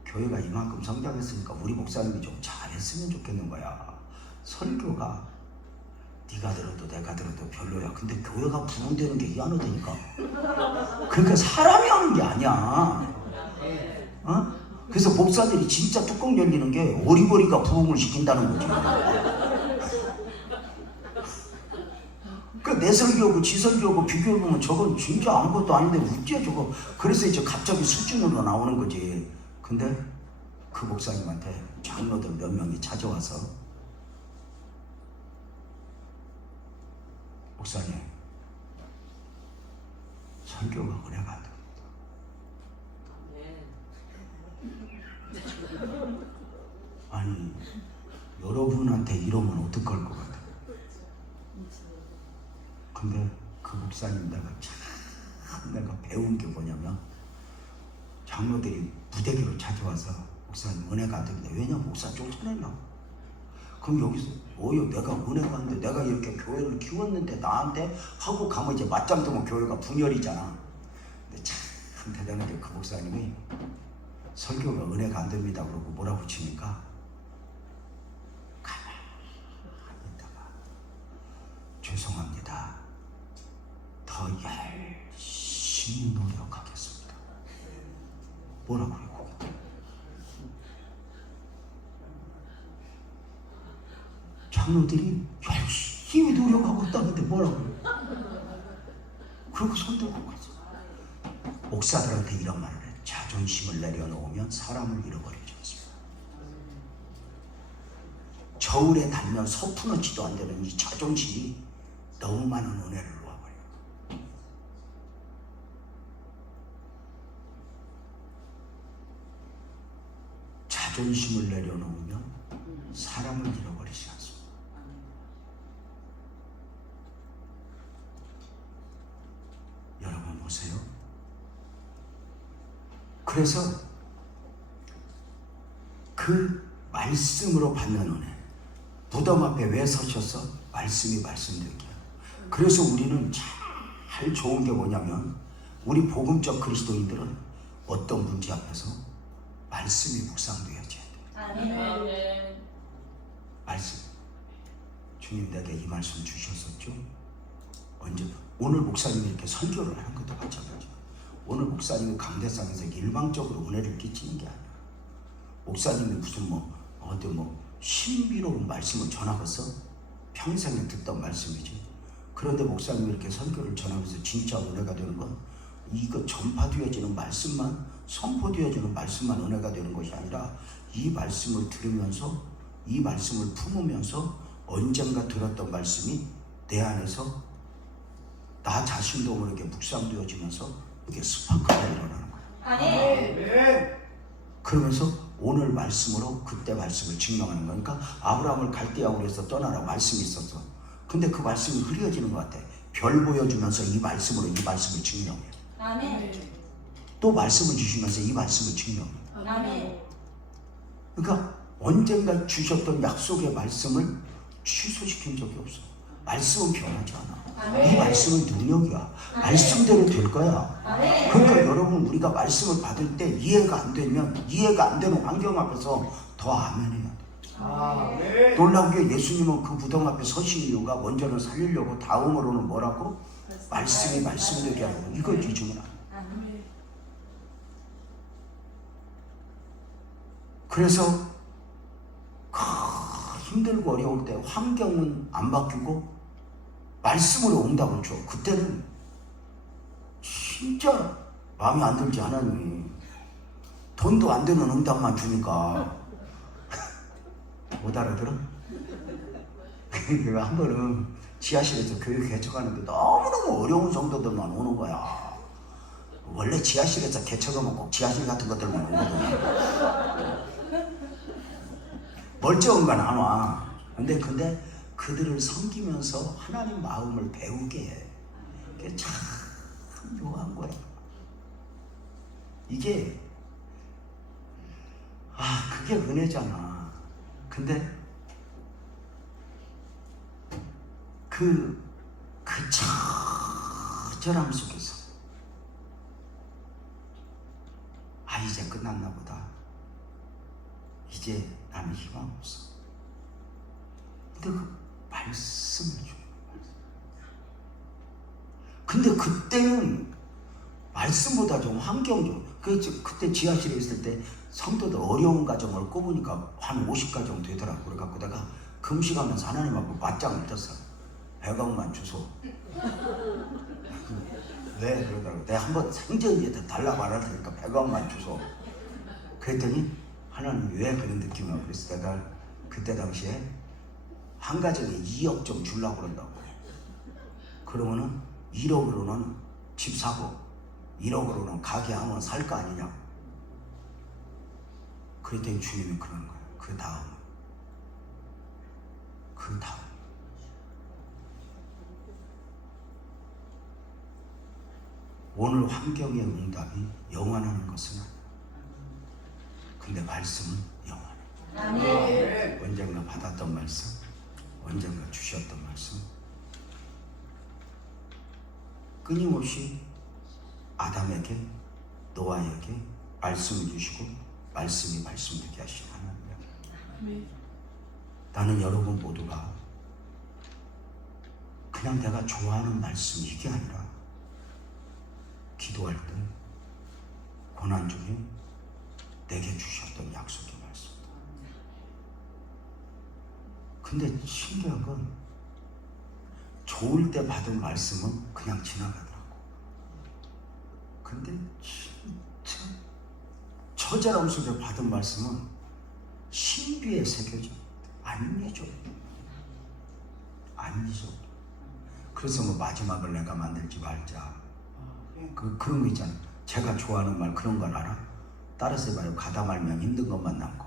교회가 이만큼 성장했으니까 우리 목사님이 좀 잘했으면 좋겠는 거야. 설교가 네가 들어도 내가 들어도 별로야. 근데 교회가 부흥되는 게 희한하다니까. 그러니까 사람이 하는 게 아니야. 그래서 목사들이 진짜 뚜껑 열리는 게 오리버리가 부흥을 시킨다는 거지. 내 설교하고 지 설교하고 비교해보면 저건 진짜 아무것도 아닌데 웃겨 저거. 그래서 이제 갑자기 수준으로 나오는 거지. 근데 그 목사님한테 장로들 몇 명이 찾아와서 목사님 설교가 은혜가 안 됩니다. 아니 여러분한테 이러면 어떡할 것 같아. 근데 그 목사님 내가 배운 게 뭐냐면 장로들이 무대기로 찾아와서 목사님 은혜가 안 됩니다. 왜냐면 목사 쫓아내려고. 그럼 여기서 내가 은혜가 안 돼. 내가 이렇게 교회를 키웠는데 나한테 하고 가면 이제 맞짱 뜨면 교회가 분열이잖아. 근데 참 대단한 게 그 목사님이 설교가 은혜가 안 됩니다 그러고 몰아붙이니까 가만히 있다가 죄송합니다. 더 열심히 노력하겠습니다. 뭐라고요? 장로들이 열심히 노력하고 있다는데 뭐라고요? 그리고 손들고 가서 목사들한테 이런 말을 해. 자존심을 내려놓으면 사람을 잃어버리지 않습니다. 저울에 달면 서푼어치도 안 되는 이 자존심이 너무 많은 은혜를 놓아버려요. 자존심을 내려놓으면 사람을 잃어버리지 않습니다. 여러분 보세요. 그래서 그 말씀으로 받는 은혜. 무덤 앞에 왜 서셨어? 말씀이 말씀드릴게요. 그래서 우리는 잘 좋은 게 뭐냐면 우리 복음적 그리스도인들은 어떤 문제 앞에서 말씀이 묵상되어져야 돼요. 말씀. 주님 내게 이 말씀 주셨었죠? 언제? 오늘 목사님이 이렇게 설교를 하는 것도 마찬가지예요. 오늘 목사님이 강대상에서 일방적으로 은혜를 끼치는 게 아니라 목사님이 무슨 신비로운 말씀을 전하겠어? 평생에 듣던 말씀이지. 그런데 목사님이 이렇게 설교를 전하면서 진짜 은혜가 되는 건 이거 전파되어지는 말씀만, 선포되어지는 말씀만 은혜가 되는 것이 아니라 이 말씀을 들으면서 이 말씀을 품으면서 언젠가 들었던 말씀이 내 안에서 나 자신도 모르게 묵상되어지면서 이게 스파크가 일어나는 거야. 그러면서 오늘 말씀으로 그때 말씀을 증명하는 거니까 아브라함을 갈대아우르에서 떠나라고 말씀이 있었어. 근데 그 말씀이 흐려지는 것 같아. 별 보여주면서 이 말씀으로 이 말씀을 증명해. 또 말씀을 주시면서 이 말씀을 증명해. 그러니까 언젠가 주셨던 약속의 말씀을 취소시킨 적이 없어. 말씀은 변하지 않아. 이 말씀은 능력이야. 말씀대로 될 거야. 그러니까 여러분 우리가 말씀을 받을 때 이해가 안 되면 이해가 안 되는 환경 앞에서 더 아멘해야 돼. 아멘. 놀라운 게 예수님은 그 무덤 앞에 서신 이유가 원전을 살리려고, 다음으로는 뭐라고? 말씀이 말씀되게 하고, 이걸 기준으로. 그래서 힘들고 어려울 때 환경은 안 바뀌고 말씀으로 응답을 줘. 그때는 진짜 마음에 안 들지, 하나님이. 돈도 안 되는 응답만 주니까. 못 알아들어? 내가 한 번은 지하실에서 교육 개척하는데 너무너무 어려운 성도들만 오는 거야. 원래 지하실에서 개척하면 꼭 지하실 같은 것들만 오거든. 멀쩡한 건 안 와. 근데 그들을 섬기면서 하나님 마음을 배우게 해. 그게 참 묘한 거야. 이게 그게 은혜잖아. 근데 그 처절함 속에서 이제 끝났나 보다. 이제 나는 희망 없어. 근데 그 말씀을 줘요. 근데 그때는 말씀보다 좀 환경 좀. 그때 지하실에 있을 때 성도들 어려운 가정을 꼽으니까 한 50가정 되더라고. 그래갖고 내가 금식하면서 하나님하고 맞짱을 떴어. 100억만 주소. 왜? 그러더라고. 내가 한번 생전에 달라고 안 할 테니까 100억만 주소. 그랬더니 하나님 왜 그런 느낌이야? 그래서 내가 그때 당시에 한 가정에 2억 좀 주려고 그런다고. 그러면은 1억으로는 집 사고 1억으로는 가게 한번 살 거 아니냐고. 그랬더니 주님이 그러는 거야. 그 다음 오늘 환경의 응답이 영원하는 것은 아니야. 근데 말씀은 영원해. 언젠가 받았던 말씀, 언젠가 주셨던 말씀, 끊임없이 아담에게, 노아에게 말씀을 주시고 말씀이 말씀되게 하신 하나님. 나는 여러분 모두가 그냥 내가 좋아하는 말씀 이게 아니라 기도할 때 고난 중에 내게 주셨던 약속의 말씀이다. 근데 신기한 건 좋을 때 받은 말씀은 그냥 지나가더라고. 근데 진짜 처절함 속에 받은 말씀은 신비에 새겨져. 안 잊어. 그래서 뭐 마지막을 내가 만들지 말자. 그런 거 있잖아. 제가 좋아하는 말 그런 걸 알아? 따라서 해봐요. 가다 말면 힘든 것만 남고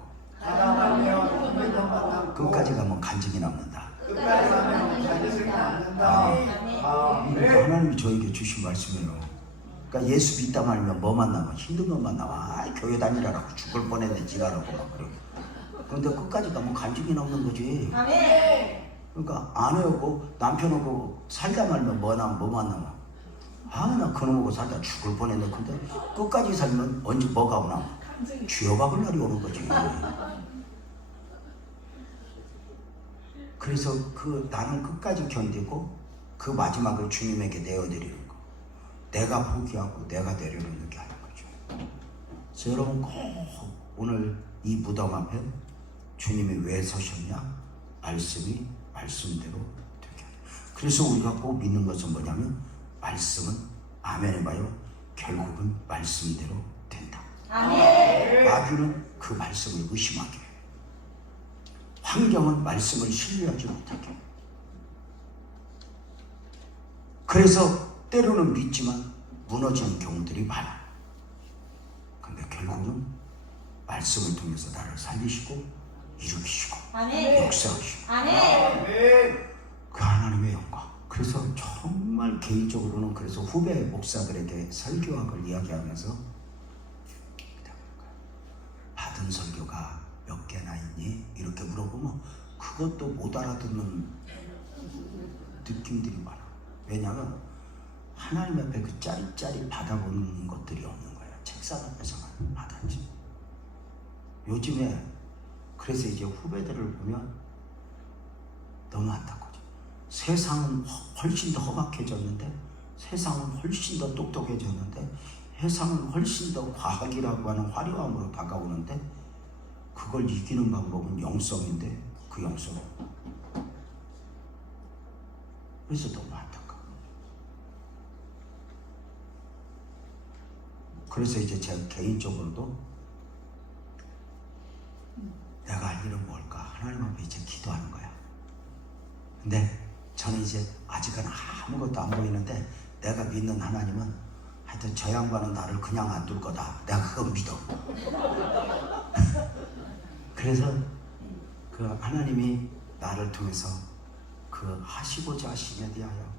끝까지 가면 간증이 남는다. 그러니까 하나님이 저에게 주신 말씀이에요. 그러니까 예수 믿다 말면 뭐만 남아? 힘든 것만 남아. 교회 다니라고 죽을 뻔했네 지라라고 막 그러고. 그런데 끝까지 가면 간증이 남는 거지. 그러니까 아내하고 남편하고 살다 말면 뭐만 남아? 나 그놈하고 살다 죽을 뻔했네. 근데 끝까지 살면 언제 뭐가 오나? 쥐어박을 날이 오는 거지. 그래서 나는 끝까지 견디고 그 마지막을 주님에게 내어드리는 거. 내가 포기하고 내가 내려놓는 게 하는 거죠. 그래서 여러분 꼭 오늘 이 무덤 앞에 주님이 왜 서셨냐? 말씀이 말씀대로 되게. 그래서 우리가 꼭 믿는 것은 뭐냐면 말씀은 아멘 해봐요. 결국은 말씀대로 된다. 아멘. 마귀는 그 말씀을 의심하게 해요. 환경은 말씀을 신뢰하지 못하게 해요. 그래서 때로는 믿지만 무너지는 경우들이 많아. 근데 결국은 말씀을 통해서 나를 살리시고 일으키시고 아멘. 역사하시고 아멘. 그 하나님의 영광. 그래서 정말 개인적으로는 그래서 후배 목사들에게 설교학을 이야기하면서 받은 설교가 몇 개나 있니? 이렇게 물어보면 그것도 못 알아듣는 느낌들이 많아. 왜냐하면 하나님 앞에 그 짜릿짜릿 받아보는 것들이 없는 거야. 책상 앞에서만 받았지. 요즘에 그래서 이제 후배들을 보면 너무 안타까워져. 세상은 훨씬 더 험악해졌는데, 세상은 훨씬 더 똑똑해졌는데, 세상은 훨씬 더 과학이라고 하는 화려함으로 다가오는데, 그걸 이기는 방법은 영성인데 그 영성은. 그래서 너무 안타까워. 그래서 이제 제가 개인적으로도 내가 할 일은 뭘까? 하나님 앞에 이제 기도하는 거야. 근데 저는 이제 아직은 아무것도 안 보이는데, 내가 믿는 하나님은 하여튼 저 양반은 나를 그냥 안 둘 거다. 내가 그거 믿어. 그래서 그 하나님이 나를 통해서 그 하시고자 하심에 대하여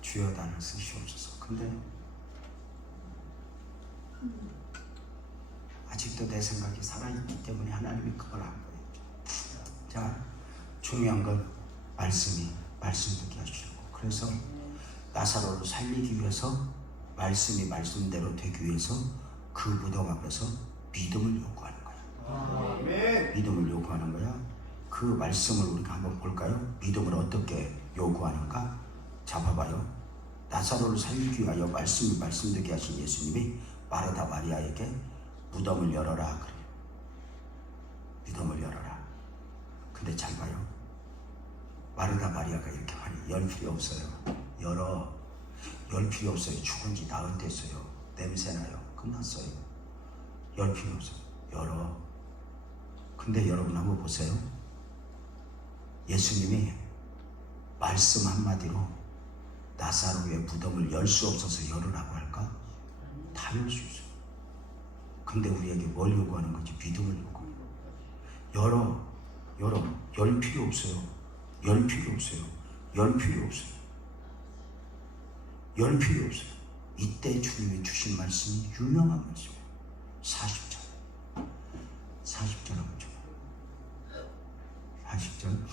주여 나를 쓰시옵소서. 근데 아직도 내 생각이 살아있기 때문에 하나님이 그걸 안 보여줘. 자, 중요한 건 말씀 듣게 하시고, 그래서 나사로를 살리기 위해서, 말씀이 말씀대로 되기 위해서 그 무덤 앞에서 믿음을 요구하는 거야. 아멘. 믿음을 요구하는 거야. 그 말씀을 우리가 한번 볼까요? 믿음을 어떻게 요구하는가? 자, 봐봐요. 나사로를 살리기 위하여 말씀이 말씀되게 하신 예수님이 마르다 마리아에게 무덤을 열어라 그래요. 무덤을 열어라. 근데 잘 봐요. 마르다 마리아가 이렇게 말해. 열 필요 없어요. 열 필요 없어요. 죽은 지 나흘 됐어요. 냄새나요. 끝났어요. 열 필요 없어요. 열어. 근데 여러분 한번 보세요. 예수님이 말씀 한마디로 나사로의 무덤을 열 수 없어서 열으라고 할까? 다 열 수 있어요. 근데 우리에게 뭘 요구하는 거지? 믿음을 요구하는 거예요. 열어. 열 필요 없어요. 열 필요 없어요. 열 필요 없어요. 열 필요 없어요. 이때 주님이 주신 말씀이 유명한 말씀이에요. 40절. 40절 한번 줘. 40절.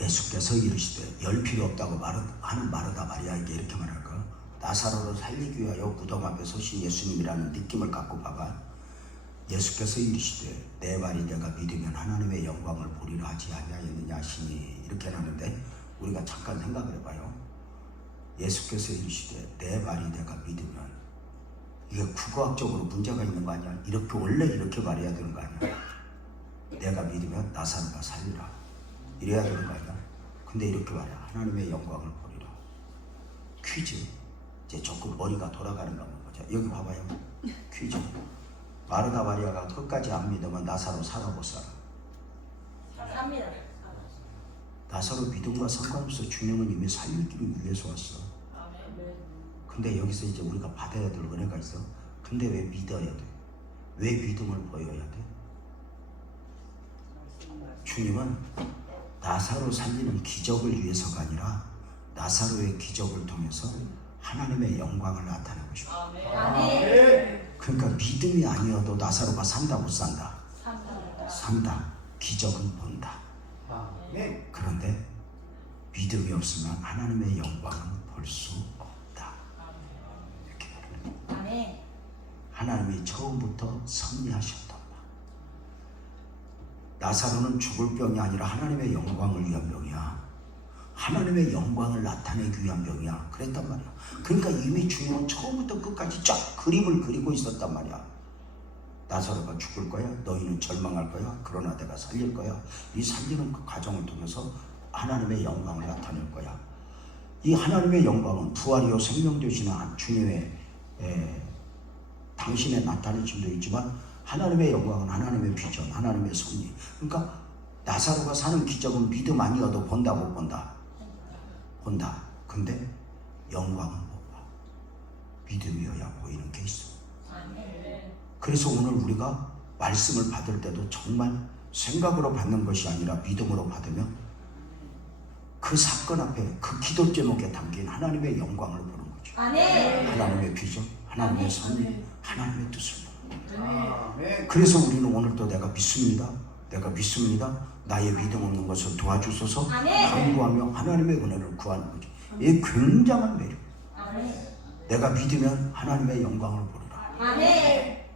예수께서 이르시되 열 필요 없다고 하는 마르다 마리아에게 이렇게 말할까? 나사로를 살리기 위하여 무덤 앞에 서신 예수님이라는 느낌을 갖고 봐봐. 예수께서 이르시되 내 말이 내가 믿으면 하나님의 영광을 보리라 하지 아니하였느냐 하시니, 이렇게 하는데 우리가 잠깐 생각을 해봐요. 예수께서 이르시되 내 말이 내가 믿으면, 이게 국어학적으로 문제가 있는 거 아니야? 이렇게 원래 이렇게 말해야 되는 거 아니야? 내가 믿으면 나사로가 살리라 이래야 되는 거 아니야? 근데 이렇게 말해. 하나님의 영광을 보리라. 퀴즈. 이제 조금 머리가 돌아가는 거 한번 보자. 여기 봐봐요. 퀴즈. 마르다 마리아가 끝까지 안 믿으면 나사로 살아못 살아? 삽니다. 나사로 믿음과 상관없어. 주님은 이미 살리기를 위해서 왔어. 근데 여기서 이제 우리가 받아야 될 은혜가 있어. 근데 왜 믿어야 돼? 왜 믿음을 보여야 돼? 주님은 나사로 살리는 기적을 위해서가 아니라 나사로의 기적을 통해서 하나님의 영광을 나타내고 싶어. 아멘. 그러니까 믿음이 아니어도 나사로가 산다 못 산다? 삽니다. 산다. 기적은 본다. 아멘. 그런데 믿음이 없으면 하나님의 영광은 볼 수 없다. 이렇게 말합니다. 아멘. 하나님이 처음부터 섭리하셨다. 나사로는 죽을 병이 아니라 하나님의 영광을 위한 병이야. 하나님의 영광을 나타내기 위한 병이야. 그랬단 말이야. 그러니까 이미 주님은 처음부터 끝까지 쫙 그림을 그리고 있었단 말이야. 나사로가 죽을 거야. 너희는 절망할 거야. 그러나 내가 살릴 거야. 이 살리는 그 과정을 통해서 하나님의 영광을 나타낼 거야. 이 하나님의 영광은 부활이요 생명 되시는 주님의 당신의 나타내심도 있지만, 하나님의 영광은 하나님의 비전, 하나님의 섭리. 그러니까 나사로가 사는 기적은 믿음 아니어도 본다 못 본다? 본다. 근데 영광은 못 봐. 믿음이어야 보이는 게 있어. 그래서 오늘 우리가 말씀을 받을 때도 정말 생각으로 받는 것이 아니라 믿음으로 받으면 그 사건 앞에 그 기도 제목에 담긴 하나님의 영광을 보는 거죠. 아멘. 하나님의 비전, 하나님의 섭리, 하나님의 뜻을 보는 거죠. 아멘. 그래서 우리는 오늘도 내가 믿습니다. 나의 믿음 없는 것을 도와주소서 아멘. 간구하며 하나님의 은혜를 구하는 거죠. 이 굉장한 매력. 아멘. 내가 믿으면 하나님의 영광을 보리라. 아멘.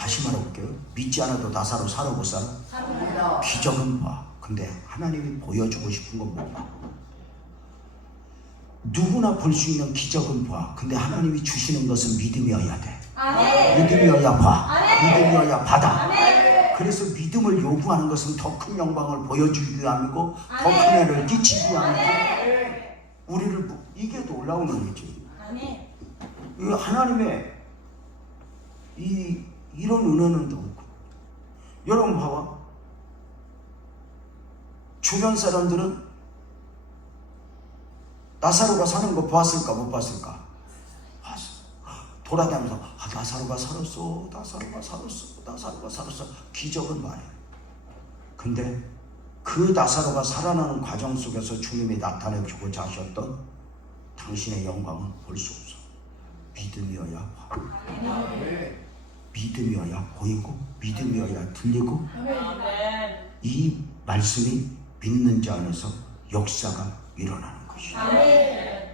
다시 말해볼게요. 믿지 않아도 나사로 살아 못 살아? 삽니다. 기적은 봐. 근데 하나님이 보여주고 싶은 건 뭐야? 누구나 볼 수 있는 기적은 봐. 근데 하나님이 주시는 것은 믿음이어야 돼. 아멘. 믿음이어야 봐. 아멘. 믿음이어야 받아. 아멘. 그래서 믿음을 요구하는 것은 더 큰 영광을 보여주기 위함이고 더 큰 아멘. 애를 끼치기 위함이고 아멘. 우리를 이게 놀라운 거지. 아멘. 이 하나님의 이런 은혜는 없고 여러분 봐봐. 주변 사람들은 나사로가 사는 거 봤을까 못 봤을까? 봤어. 돌아다니면서 나사로가 살았어. 나사로가 살았어. 나사로가 살았어. 기적은 말해. 근데 그 나사로가 살아나는 과정 속에서 주님이 나타내주고자 하셨던 당신의 영광은 볼 수 없어. 믿음이어야 봐. 아멘. 믿음이어야 보이고 믿음이어야 들리고 아멘. 이 말씀이 믿는 자 안에서 역사가 일어나는 것이야. 아멘.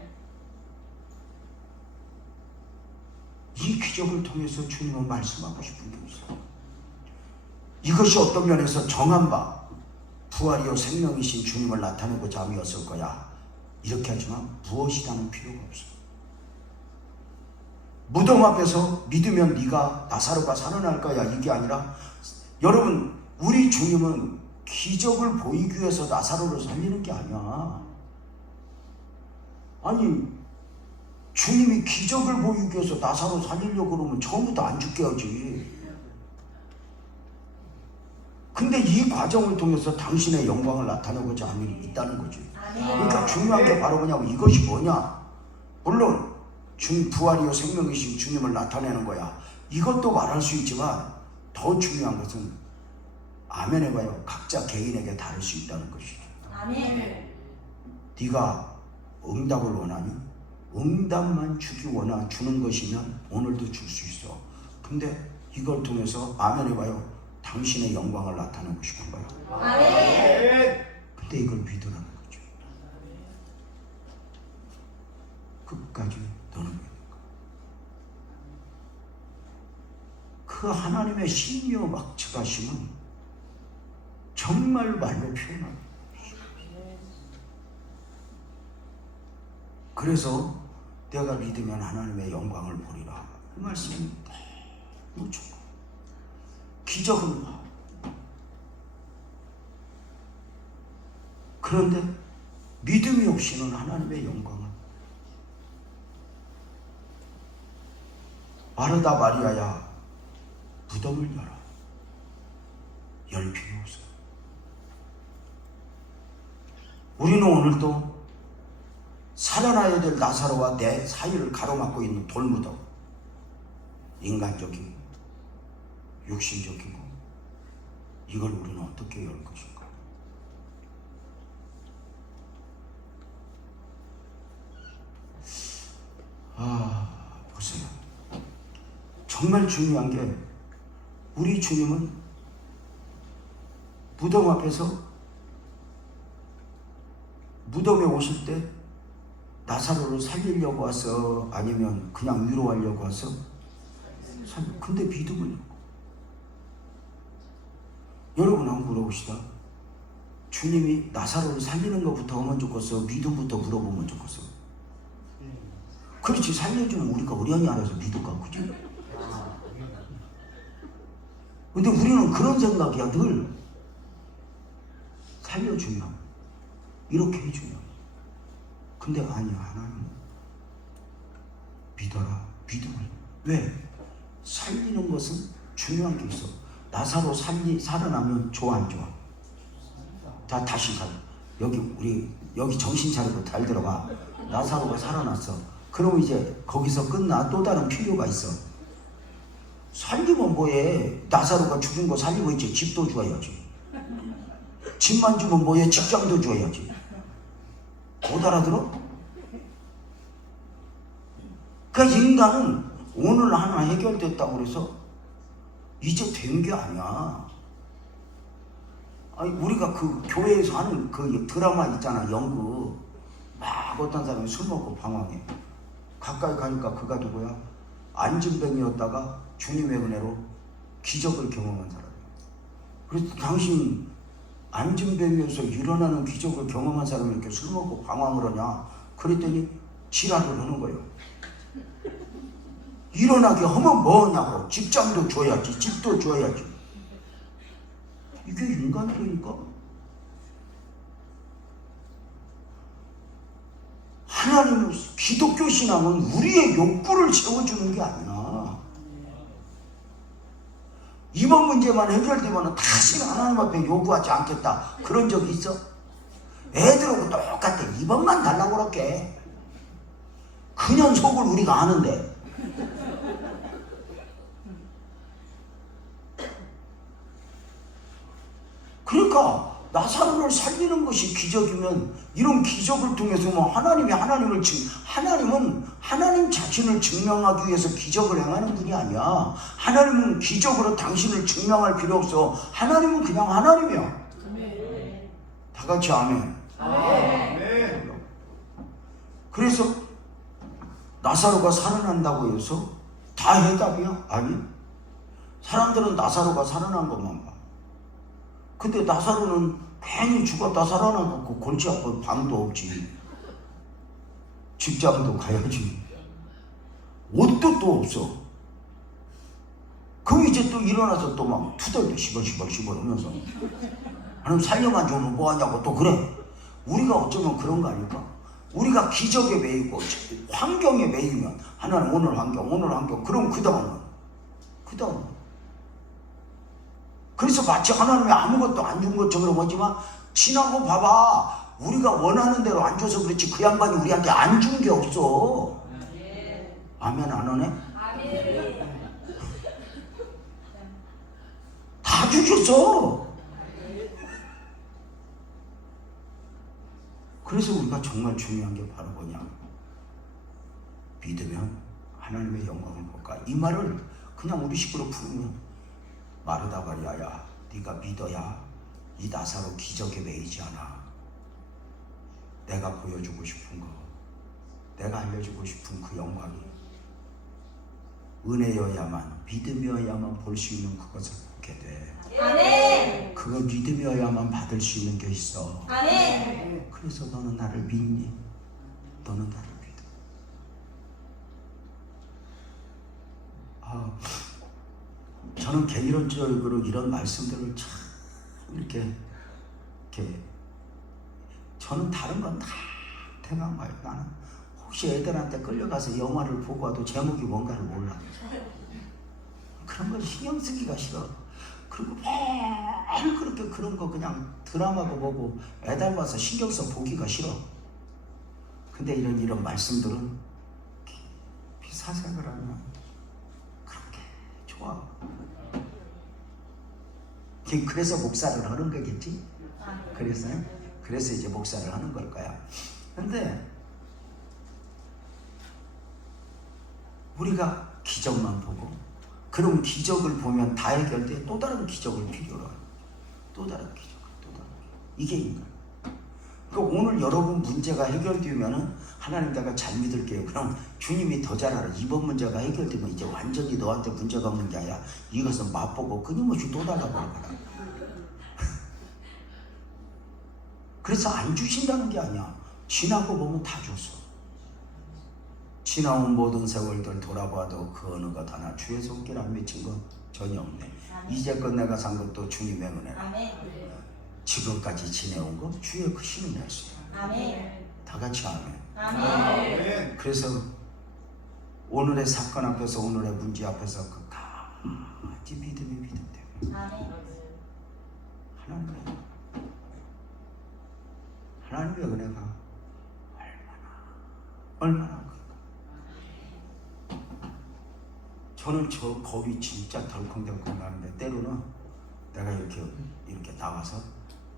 이 기적을 통해서 주님은 말씀하고 싶은 게 있어요. 이것이 어떤 면에서 정한 바 부활이요 생명이신 주님을 나타내고자 함이었을 거야. 이렇게 하지만 무엇이라는 필요가 없어. 무덤 앞에서 믿으면 네가 나사로가 살아날 거야 이게 아니라 여러분 우리 주님은 기적을 보이기 위해서 나사로를 살리는 게 아니야. 아니 주님이 기적을 보이기 위해서 나사로 살리려고 그러면 처음부터 안 죽게 하지. 근데 이 과정을 통해서 당신의 영광을 나타내고자 함이 있다는 거지. 그러니까 중요한 게 바로 뭐냐면 이것이 뭐냐. 물론 부활이요 생명이신 주님을 나타내는 거야. 이것도 말할 수 있지만 더 중요한 것은 아멘 해봐요. 각자 개인에게 다를 수 있다는 것이죠. 아멘. 네가 응답을 원하니 응답만 주는 것이면 오늘도 줄 수 있어. 근데 이걸 통해서 아멘 해봐요. 당신의 영광을 나타내고 싶은 거야. 아멘. 근데 이걸 믿으라는 거죠. 끝까지 너는 믿는 거야. 그 하나님의 신묘 막측하심은 정말 말로 표현합니다. 그래서 내가 믿으면 하나님의 영광을 보리라. 그 말씀이 너무 좋아. 기적은 봐. 그런데 믿음이 없이는 하나님의 영광은 마르다 마리아야 무덤을 열어. 열 필요 없어. 우리는 오늘도 살아나야 될 나사로와 내 사이를 가로막고 있는 돌무덤, 인간적이고 육신적이고 이걸 우리는 어떻게 열 것인가? 보세요. 정말 중요한 게 우리 주님은 무덤 앞에서 무덤에 오실 때 나사로를 살리려고 왔어? 아니면 그냥 위로하려고 왔어? 근데 믿음을 여러분 한번 물어봅시다. 주님이 나사로를 살리는 것부터 하면 좋겠어? 믿음부터 물어보면 좋겠어? 그렇지. 살려주면 우리가 어련히 알아서 믿을까? 그지? 근데 우리는 그런 생각이야. 늘 살려주면 이렇게 해주면. 근데 아니야. 하나님은 믿어라. 믿음을. 왜? 살리는 것은 중요한 게 있어. 나사로 살아나면 좋아 안 좋아? 자, 다시 가. 여기 정신 차리고 잘 들어봐. 나사로가 살아났어. 그럼 이제 거기서 끝나? 또 다른 필요가 있어. 살리면 뭐해? 나사로가 죽은 거 살리고 있지. 집도 줘야지. 집만 주면 뭐해? 직장도 줘야지. 못 알아들어? 그러니까 인간은 오늘 하나 해결됐다고 그래서 이제 된 게 아니야. 아니, 우리가 그 교회에서 하는 그 드라마 있잖아. 연극. 막 어떤 사람이 술 먹고 방황해. 가까이 가니까 그가 누구야? 안진뱅이였다가 주님의 은혜로 기적을 경험한 사람이에요. 그래서 당신 안진뱅이에서 일어나는 기적을 경험한 사람이 이렇게 술 먹고 방황을 하냐? 그랬더니 지랄을 하는 거예요. 일어나게 하면 뭐냐고. 직장도 줘야지, 집도 줘야지. 이게 인간이니까. 하나님은 기독교 신앙은 우리의 욕구를 채워주는 게 아니야. 이번 문제만 해결되면 다시는 하나님 앞에 요구하지 않겠다. 그런 적 있어? 애들하고 똑같아. 이번만 달라고 그럴게. 그년 속을 우리가 아는데. 그러니까 나사로를 살리는 것이 기적이면 이런 기적을 통해서 뭐 하나님은 하나님 자신을 증명하기 위해서 기적을 행하는 분이 아니야. 하나님은 기적으로 당신을 증명할 필요 없어. 하나님은 그냥 하나님이야. 다 같이 아멘. 그래서 나사로가 살아난다고 해서 다 해답이야? 아니. 사람들은 나사로가 살아난 것만 봐. 근데 나사로는 괜히 죽었다 살아나고 골치 아픈 방도 없지. 직장도 가야지. 옷도 또 없어. 그럼 이제 또 일어나서 또 막 투덜대 시벌시벌 하면서 하나님 살려만 주면 뭐하냐고 또 그래. 우리가 어쩌면 그런 거 아닐까? 우리가 기적에 매이고 환경에 매이면 하나님 오늘 환경 그럼 그 다음은 그래서 마치 하나님이 아무것도 안 준 것처럼 보지만 지나고 봐봐. 우리가 원하는 대로 안 줘서 그렇지 그 양반이 우리한테 안 준 게 없어. 아멘 안 하네? 다 주셨어. 그래서 우리가 정말 중요한 게 바로 뭐냐? 믿으면 하나님의 영광을 볼까? 이 말을 그냥 우리 식으로 부르면 마르다바리아야, 네가 믿어야 이 나사로 기적에 매이지 않아. 내가 보여주고 싶은 거, 내가 알려주고 싶은 그 영광이 은혜여야만, 믿음이어야만 볼 수 있는 그것을 보게 돼. 아멘. 그거 믿음이어야만 받을 수 있는 게 있어. 아멘. 그래서 너는 나를 믿니? 너는 나를 믿어. 저는 개인적으로 이런 말씀들을 참 이렇게 저는 다른 건 다 대강 말고 나는 혹시 애들한테 끌려가서 영화를 보고 와도 제목이 뭔가를 몰라. 그런 걸 신경 쓰기가 싫어. 그리고 매일 그렇게 그런 거 그냥 드라마도 보고 애들 봐서 신경 써 보기가 싫어. 근데 이런 말씀들은 깊이 사색을 하면 그렇게 좋아. 그래서 목사를 하는 거겠지? 그래서 이제 목사를 하는 걸 거야. 근데 우리가 기적만 보고 그럼 기적을 보면 다 해결돼. 또 다른 기적을 필요로 하는 또 다른 기적. 이게 인간. 그러니까 오늘 여러분 문제가 해결되면은 하나님 내가 잘 믿을게요. 그럼 주님이 더 잘 알아. 이번 문제가 해결되면 이제 완전히 너한테 문제가 없는 게 아니라 이것은 맛보고 끊임없이 또 달라고 할 거야. 그래서 안 주신다는 게 아니야. 지나고 보면 다 줬어. 지나온 모든 세월들 돌아봐도 그 어느 것 하나 주의 손길 안 미친 건 전혀 없네. 이제껏 내가 산 것도 주님의 은혜라. 아멘. 지금까지 지내온 것 주의 그 신을 낼 수 있어. 아멘. 다 같이 아멘. 아멘. 그래서 오늘의 사건 앞에서 오늘의 문제 앞에서 그 가지 믿음이 믿음대로 아멘. 하나님의 은혜가 얼마나 저는 저 겁이 진짜 덜컹덜컹 나는데 때로는 내가 이렇게 나와서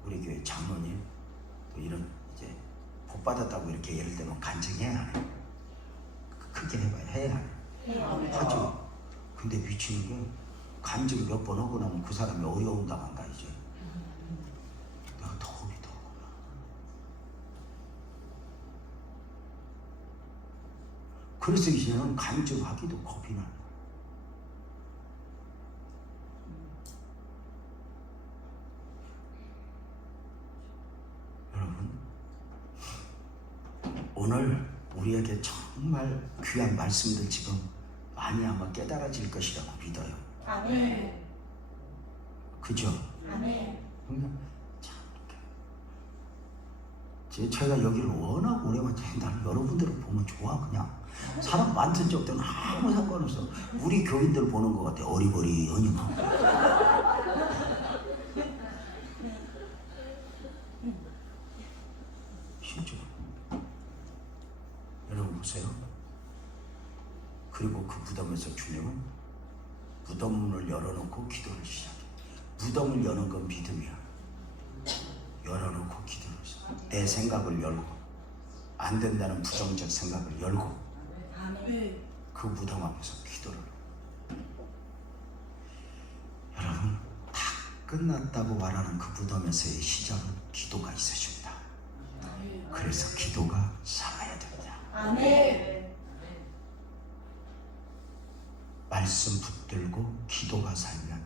우리 교회 장로님 또 이런 이제 복 받았다고 이렇게 예를 들면 간증해야 하네. 크게 해야 하네. 하죠. 근데 미치는 게 간증 몇 번 하고 나면 그 사람이 어려움 당한다 이제. 내가 더 겁이 더. 그래서 이제는 간증하기도 겁이 나. 오늘 우리에게 정말 귀한 말씀들 지금 많이 아마 깨달아질 것이라고 믿어요. 아멘. 그죠? 아멘. 참 이렇게 제가 여기를 워낙 오래 왔는데 나는 여러분들을 보면 좋아. 그냥 사람 많든 적든 아무 상관없어. 우리 교인들 보는 것 같아. 어리버리하니 뭐. 진짜 여러분 보세요. 그리고 그 무덤에서 주님은 무덤 문을 열어놓고 기도를 시작해. 무덤을 여는 건 믿음이야. 열어놓고 기도를 시작해. 내 생각을 열고, 안 된다는 부정적 생각을 열고, 아멘. 그 무덤 앞에서 기도를. 여러분, 다 끝났다고 말하는 그 무덤에서의 시작은 기도가 있으십니다. 그래서 기도가 살아야 됩니다. 아멘. 말씀 붙들고 기도가 살면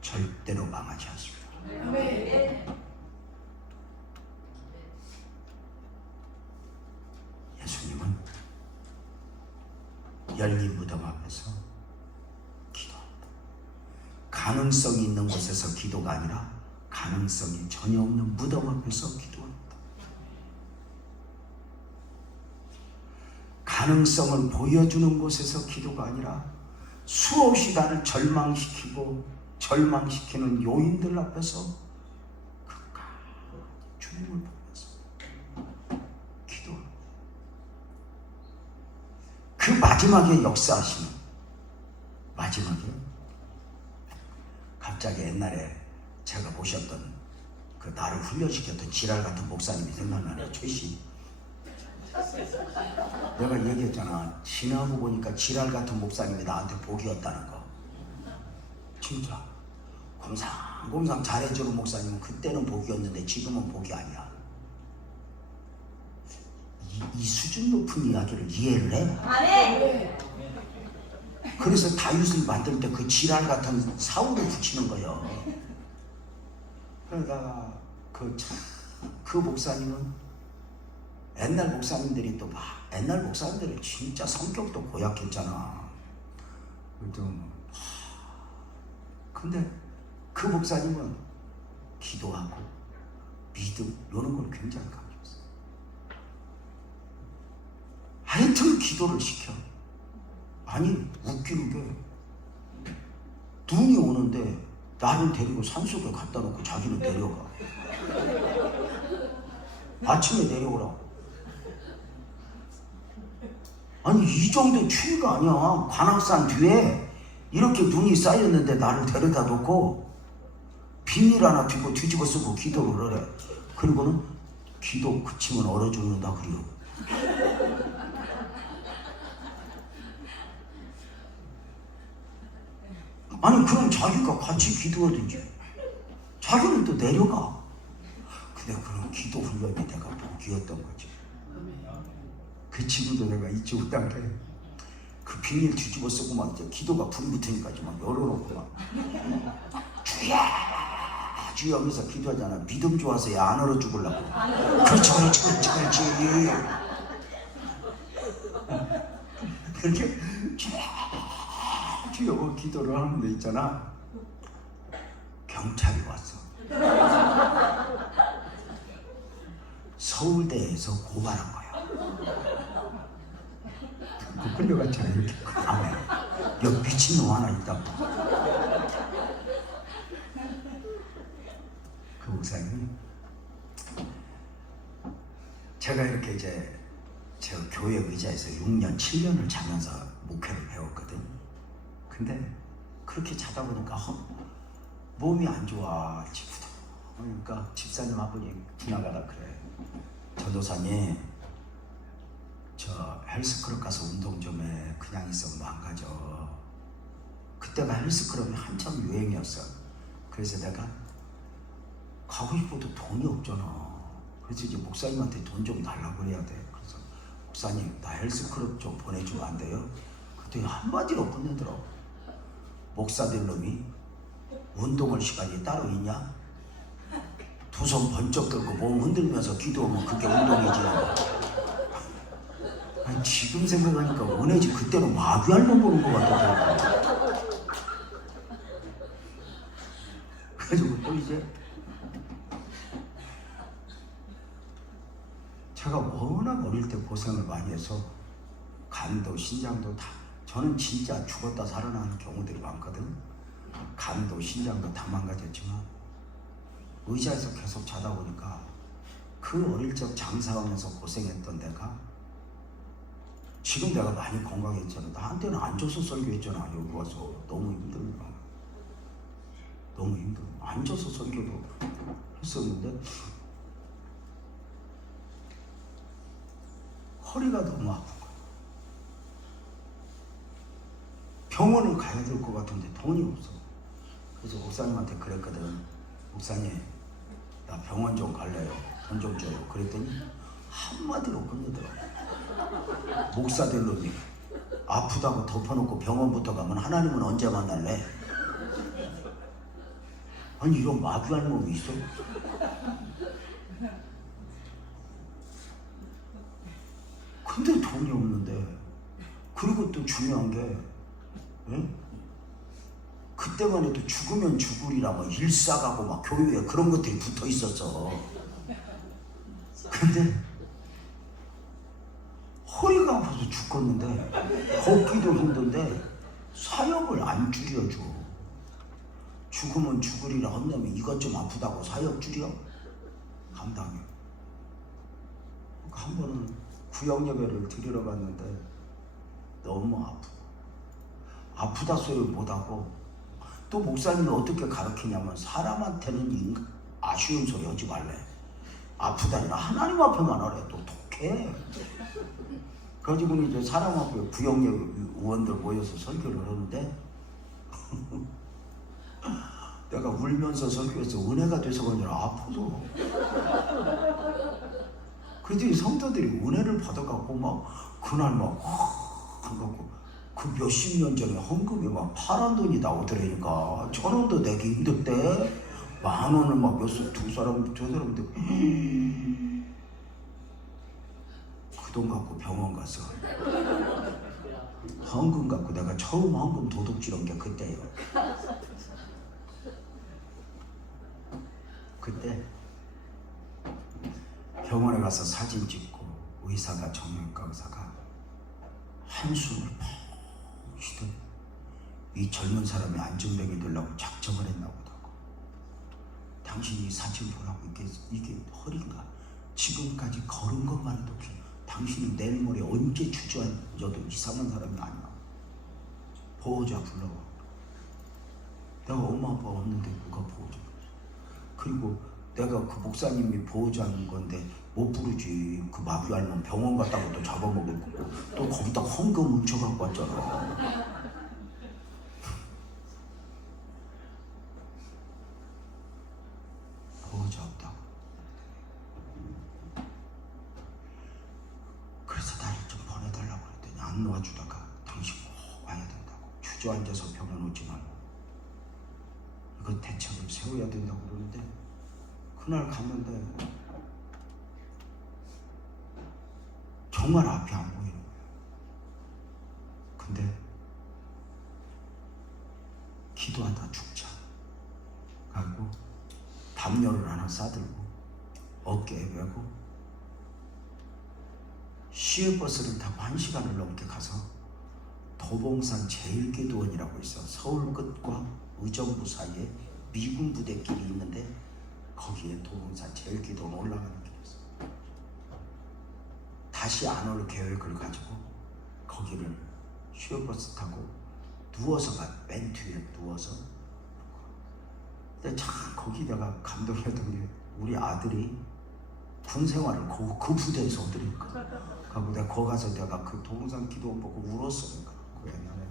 절대로 망하지 않습니다. 아멘. 예수님은 열린 무덤 앞에서 기도한다. 가능성이 있는 곳에서 기도가 아니라 가능성이 전혀 없는 무덤 앞에서 기도한다. 가능성을 보여주는 곳에서 기도가 아니라 수없이 나를 절망시키는 요인들 앞에서 끝까지 주님을 보면서 기도합니다. 그 마지막에 역사하시는, 마지막에 갑자기 옛날에 제가 보셨던 그 나를 훈련시켰던 지랄 같은 목사님이 생각나네요. 최씨. 내가 얘기했잖아. 지나고 보니까 지랄 같은 목사님이 나한테 복이었다는 거. 진짜 공상 잘해주는 목사님은 그때는 복이었는데 지금은 복이 아니야. 이 수준 높은 이야기를 이해를 해? 아멘. 그래서 다윗을 만들 때 그 지랄 같은 사울을 붙이는 거예요. 그러다가 그 목사님은 옛날 목사님들이 또 막 옛날 목사님들이 진짜 성격도 고약했잖아. 근데 그 목사님은 기도하고 믿음 이런 걸 굉장히 강조했어요. 하여튼 기도를 시켜. 아니 웃기는 게 눈이 오는데 나를 데리고 산속에 갖다 놓고 자기는 내려가. 아침에 내려오라고. 아니 이 정도 추위가 아니야. 관악산 뒤에 이렇게 눈이 쌓였는데 나를 데려다 놓고 비닐 하나 들고 뒤집어 쓰고 기도를 하래. 그리고는 기도 그치면 얼어 죽는다 그래요. 아니 그럼 자기가 같이 기도하든지. 자기는 또 내려가. 근데 그런 기도 훈련이 내가 복이었던 거지. 그 친구도 내가 잊지 못하게 그 비닐 뒤집어 쓰고 막 이제 기도가 불 붙으니까 막 열어놓고 막 주야 주야 하면서 기도하잖아. 믿음 좋아서 야 안 얼어 죽으려고. 그렇지 그렇게 주여 기도를 하는 데 있잖아. 경찰이 왔어. 서울대에서 고발한 거야. 그 끌려갔잖아. 이렇게 강해. 여기 미친놈 하나 있다고. 그 목사님이 제가 이렇게 이제 제가 교회 의자에서 6년 7년을 자면서 목회를 배웠거든. 근데 그렇게 자다 보니까 몸이 안 좋아. 그러니까 집사님 아버님 지나가다 그래. 전도사님 저 헬스클럽 가서 운동 좀 해. 그냥 있으면 망가져. 그때가 헬스클럽이 한참 유행이었어. 그래서 내가 가고 싶어도 돈이 없잖아. 그래서 이제 목사님한테 돈 좀 달라고 해야 돼. 그래서 목사님 나 헬스클럽 좀 보내주면 안 돼요? 그랬더니 한마디로 끝내더라고. 목사들 놈이 운동할 시간이 따로 있냐? 두 손 번쩍 들고 몸 흔들면서 기도하면 그게 운동이지. 아니, 지금 생각하니까 은혜지 그때는 마귀알만 보는 것 같더라고. 그래가지고 또 이제 제가 워낙 어릴 때 고생을 많이 해서 간도 신장도 다, 저는 진짜 죽었다 살아나는 경우들이 많거든. 간도 신장도 다 망가졌지만 의자에서 계속 자다 보니까 그 어릴 적 장사하면서 고생했던 내가 지금 내가 많이 건강했잖아. 나한테는 앉아서 설교했잖아. 여기 와서 너무 힘들어. 너무 힘들어. 앉아서 설교도 했었는데 허리가 너무 아픈 거야. 병원을 가야 될 것 같은데 돈이 없어. 그래서 목사님한테 그랬거든. 목사님, 나 병원 좀 갈래요. 돈 좀 줘요. 그랬더니 한마디로 끝내더라고. 목사 될 놈이 아프다고 덮어놓고 병원부터 가면 하나님은 언제 만날래? 아니 이런 마귀한 놈이 있어? 근데 돈이 없는데. 그리고 또 중요한 게 응? 그때만 해도 죽으면 죽으리라 뭐 일사가고 막 교회에 그런 것들이 붙어 있었어. 근데 허리가 아파서 죽겠는데 걷기도 힘든데 사역을 안 줄여줘. 죽으면 죽으리라 한다면 이것 좀 아프다고 사역 줄여? 감당해. 한 번은 구역예배를 드리러 갔는데 너무 아프다 소리 못하고, 또 목사님이 어떻게 가르치냐면 사람한테는 아쉬운 소리 하지 말래. 아프다니라 하나님 앞에만 하래. 또 독해. 그래가지고 이제 사람 앞에 구역예배 의원들 모여서 설교를 하는데 내가 울면서 설교해서 은혜가 돼서 그런 줄 아파서. 그랬더니 성도들이 은혜를 받아갖고 막 그날 막 한갖고 그 몇십 년 전에 헌금이 막 파란 돈이 나오더라니까. 1,000원도 내기 힘들 때 10,000원을 막 두 사람인데 그 돈 갖고 병원 가서 헌금 갖고 내가 처음 헌금 도둑질한 게 그때예요. 그때 병원에 가서 사진 찍고 의사가 정형외과 의사가 한숨을 푹 쉬더니 이 젊은 사람이 안전병이 되려고 작정을 했나 보다고. 당신이 이 사진 보라고 이게 허리인가? 지금까지 걸은 것만 해도 당신이 내일 모레 언제 주저앉아도 이상한 사람이 아니야. 보호자 불러와. 내가 엄마 아빠 없는데 누가 보호자? 그리고 내가 그 목사님이 보호자인 건데 못 부르지. 그 마귀 알면 병원 갔다고 또 잡아먹을 거고 또 거기다 헌금 뭉쳐갖고 왔잖아. 보호자 없다고. 그래서 나를 좀 보내달라고 그랬더니 안 놓아주다가 당신 꼭 와야 된다고. 주저앉아서 병원 오지 말고 이거 대책을 세워야 된다고 그러는데 그날 갔는데 정말 앞이 안 보이는 거예요. 근데 기도하다 죽자 하고 담요를 하나 싸들고 어깨에 메고 시외버스를 타고 1시간을 넘게 가서 도봉산 제일기도원이라고 있어. 서울 끝과 의정부 사이에 미군 부대길이 있는데 거기에 도봉산 제일기도원 올라가는 길이었어. 다시 안 올 계획을 가지고 거기를 시외버스 타고 누워서 가. 맨 뒤에 누워서. 근데 참 거기다가 감동이었던 게 우리 아들이 군 생활을 그 부대에서 하더니까. 그리고 내가 거기 가서 내가 그 도봉산 기도원 보고 울었어. 내가 그 옛날에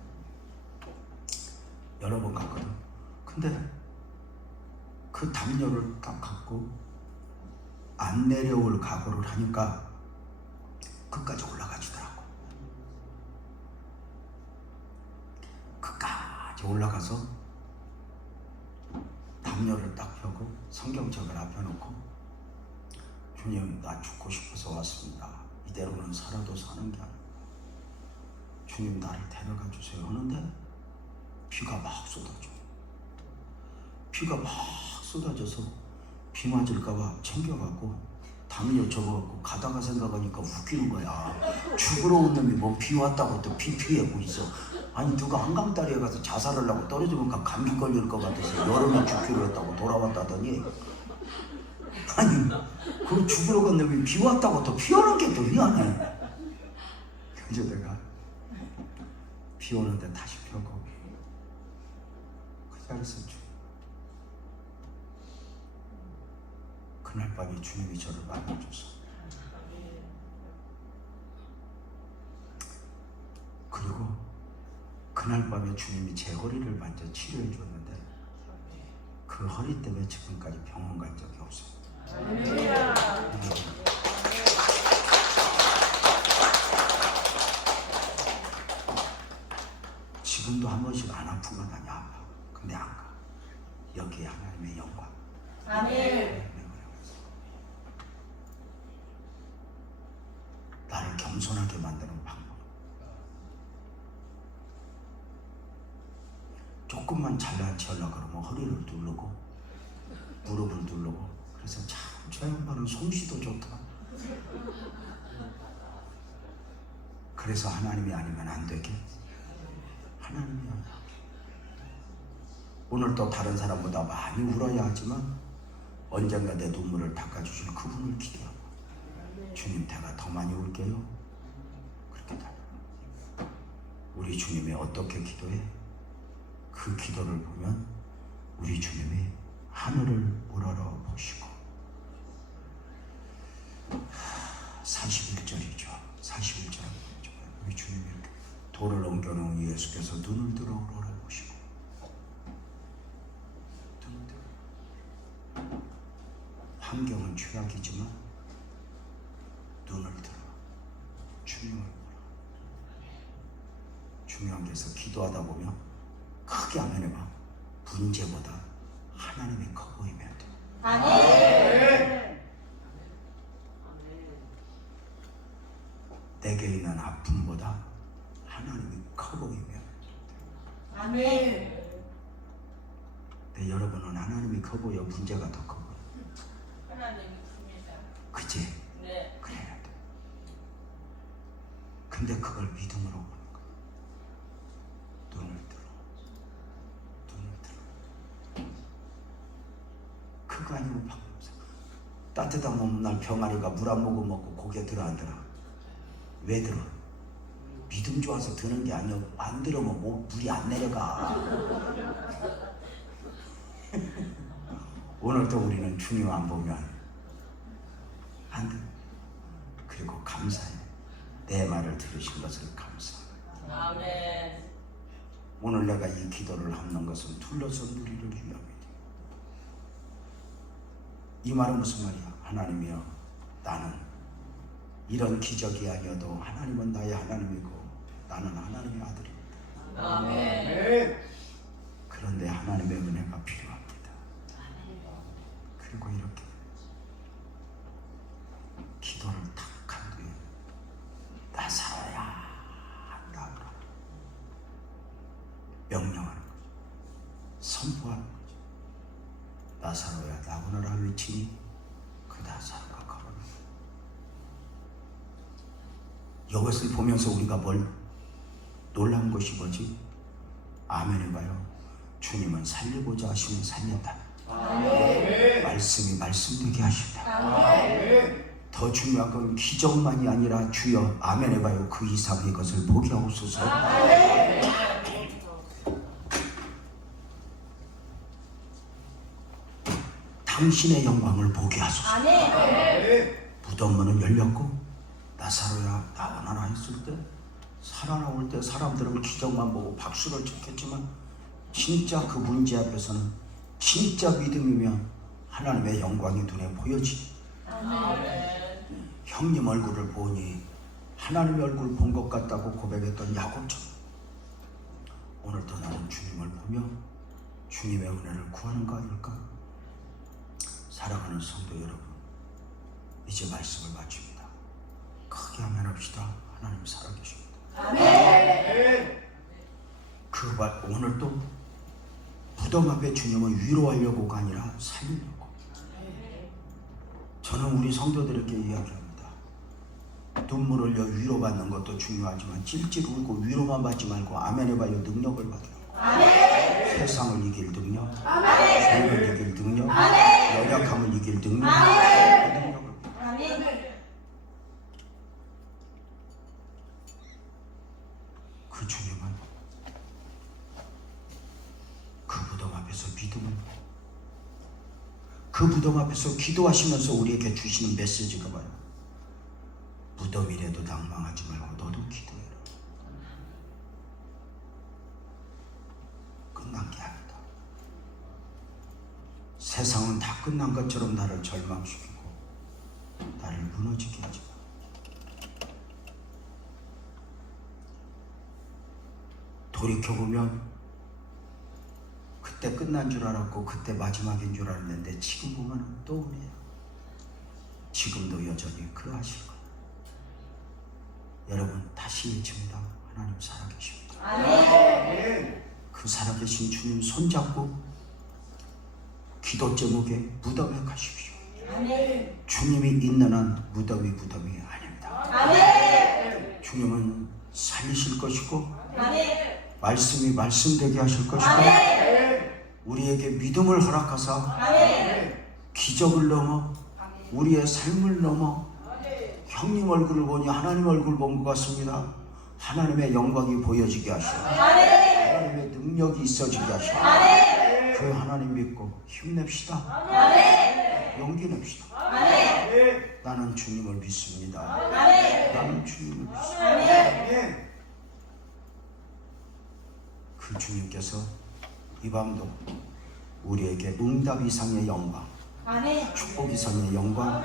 여러 번 갔거든. 근데 그 담요를 딱 갖고 안 내려올 각오를 하니까 끝까지 올라가지더라고. 끝까지 올라가서 담요를 딱 펴고 성경책을 앞에 놓고 주님 나 죽고 싶어서 왔습니다. 이대로는 살아도 사는 게 아니고 주님 나를 데려가 주세요 하는데 비가 막 쏟아져. 비가 막 쏟아져서 비 맞을까봐 챙겨갖고 담요 접어갖고 가다가 생각하니까 웃기는 거야. 죽으러 온 놈이 뭐 비 왔다고 또 비 피하고 있어. 아니 누가 한강다리에 가서 자살을 하고 떨어지면 감기 걸릴 것 같아서 여름에 죽기로 했다고 돌아왔다더니, 아니 그 죽으러 간 놈이 비 왔다고 또 피하는 게 또 미안해. 그래서 내가 비 오는데 다시 펴고 그 자리에서 그날 밤에 주님이 저를 만나줘서, 그리고 그날 밤에 주님이 제 허리를 만져 치료해 줬는데 그 허리 때문에 지금까지 병원 간 적이 없어요. 지금도 한 번씩 안 아프면 아니 아파. 근데 안 가. 여기에 하나님의 영광. 아멘. 나를 겸손하게 만드는 방법. 조금만 잘난 체하려고 그러면 허리를 누르고 무릎을 누르고. 그래서 참 저 양반은 솜씨도 좋다. 그래서 하나님이 아니면 안 되게 하나님이야. 오늘 또 다른 사람보다 많이 울어야 하지만 언젠가 내 눈물을 닦아주실 그분을 기대하고, 주님 내가 더 많이 울게요. 그렇게 다. 우리 주님이 어떻게 기도해? 그 기도를 보면 우리 주님이 하늘을 우러러 보시고, 41절이죠. 41절. 우리 주님이 이렇게 돌을 옮겨놓은 예수께서 눈을 들어 우러러 보시고, 눈을 들어. 환경은 최악이지만 눈을 들어 주님을 보라. 중요한 게 있어. 기도하다 보면 크게 아멘해봐. 문제보다 하나님이 커 보이면 돼. 아멘. 내게 있는 아픔보다 하나님이 커 보이면 돼. 아멘. 근데 여러분은 하나님이 커 보여, 문제가 더 커 보여. 하나님이 큽니다. 그치? 네. 그래야 돼. 근데 그걸 믿음으로 보는 거야. 눈을 들어. 눈을 들어. 그거 아니면 방법 없어. 따뜻한 몸날 병아리가 물 한 모금 먹고 고개 들어 안 들어? 왜 들어? 믿음 좋아서 드는 게 아니야. 안 들으면 뭐 물이 안 내려가. 오늘도 우리는 주님 안 보면 안 돼. 그리고 감사해. 내 말을 들으신 것을 감사해. 아멘. 오늘 내가 이 기도를 하는 것은 둘러선 우리를 위함이다. 이 말은 무슨 말이야? 하나님이여, 나는 이런 기적이 아니어도 하나님은 나의 하나님이고 나는 하나님의 아들입니다. 아멘. 그런데 하나님의 은혜가 필요합니다. 그리고 이렇게 기도를 탁 한 뒤에 나사로야 나오라 명령하는 거죠. 선포하는 거죠. 나사로야 나오너라 외치니 그 나사로가 걸어옵니다. 이것을 보면서 우리가 뭘 놀란 것이 뭐지? 아멘 해봐요. 주님은 살리고자 하시면 살린다. 아멘. 말씀이 말씀되게 하신다. 아멘. 더 중요한 건 기적만이 아니라 주여 아멘 해봐요. 그 이상의 것을 보게 하옵소서. 아멘. 당신의 영광을 보게 하소서. 아멘. 무덤 문은 열렸고 나사로야 나오너라 했을 때, 살아나올 때 사람들은 기적만 보고 박수를 쳤겠지만 진짜 그 문제 앞에서는 진짜 믿음이면 하나님의 영광이 눈에 보여지. 아멘. 형님 얼굴을 보니 하나님의 얼굴 본 것 같다고 고백했던 야곱처럼 오늘도 나는 주님을 보며 주님의 은혜를 구하는 거 아닐까? 사랑하는 성도 여러분, 이제 말씀을 마칩니다. 크게 아멘합시다. 하나님 살아계십니다. 아멘. 오늘 또 무덤 앞에 주님을 위로하려고가 아니라 살리려고. 저는 우리 성도들에게 이야기합니다. 눈물 흘려 위로받는 것도 중요하지만 찔찔 울고 위로만 받지 말고 아멘 해봐요. 능력을 받으라고. 세상을 이길 능력, 죄를 이길 능력, 연약함을 이길 능력, 그 능력을 그 주님은 그 무덤 앞에서 믿음을, 그 무덤 앞에서 기도하시면서 우리에게 주시는 메시지가 봐요. 무덤이라도 낭망하지 말고 너도 기도해라. 끝난 게 아니다. 세상은 다 끝난 것처럼 나를 절망시키고 나를 무너지게 하지 마. 돌이켜보면 그때 끝난 줄 알았고 그때 마지막인 줄 알았는데 지금 보면 또 은혜야. 지금도 여전히 그러하실 거예요. 여러분 다시 외칩니다. 하나님 살아계십니다. 아멘. 그 살아계신 주님 손잡고 기도 제목에 무덤에 가십시오. 아멘. 주님이 있는 한 무덤이 아닙니다. 아멘. 주님은 살리실 것이고 아멘. 말씀이 말씀되게 하실 것이고 아멘. 우리에게 믿음을 허락하사 아멘. 기적을 넘어 우리의 삶을 넘어 형님 얼굴을 보니 하나님 얼굴 본 것 같습니다. 하나님의 영광이 보여지게 하시고 하나님의 능력이 있어지게 하시고 그 하나님 믿고 힘냅시다. 용기 냅시다. 나는 주님을 믿습니다. 나는 주님을 믿습니다. 그 주님께서 이 밤도 우리에게 응답 이상의 영광, 축복 이상의 영광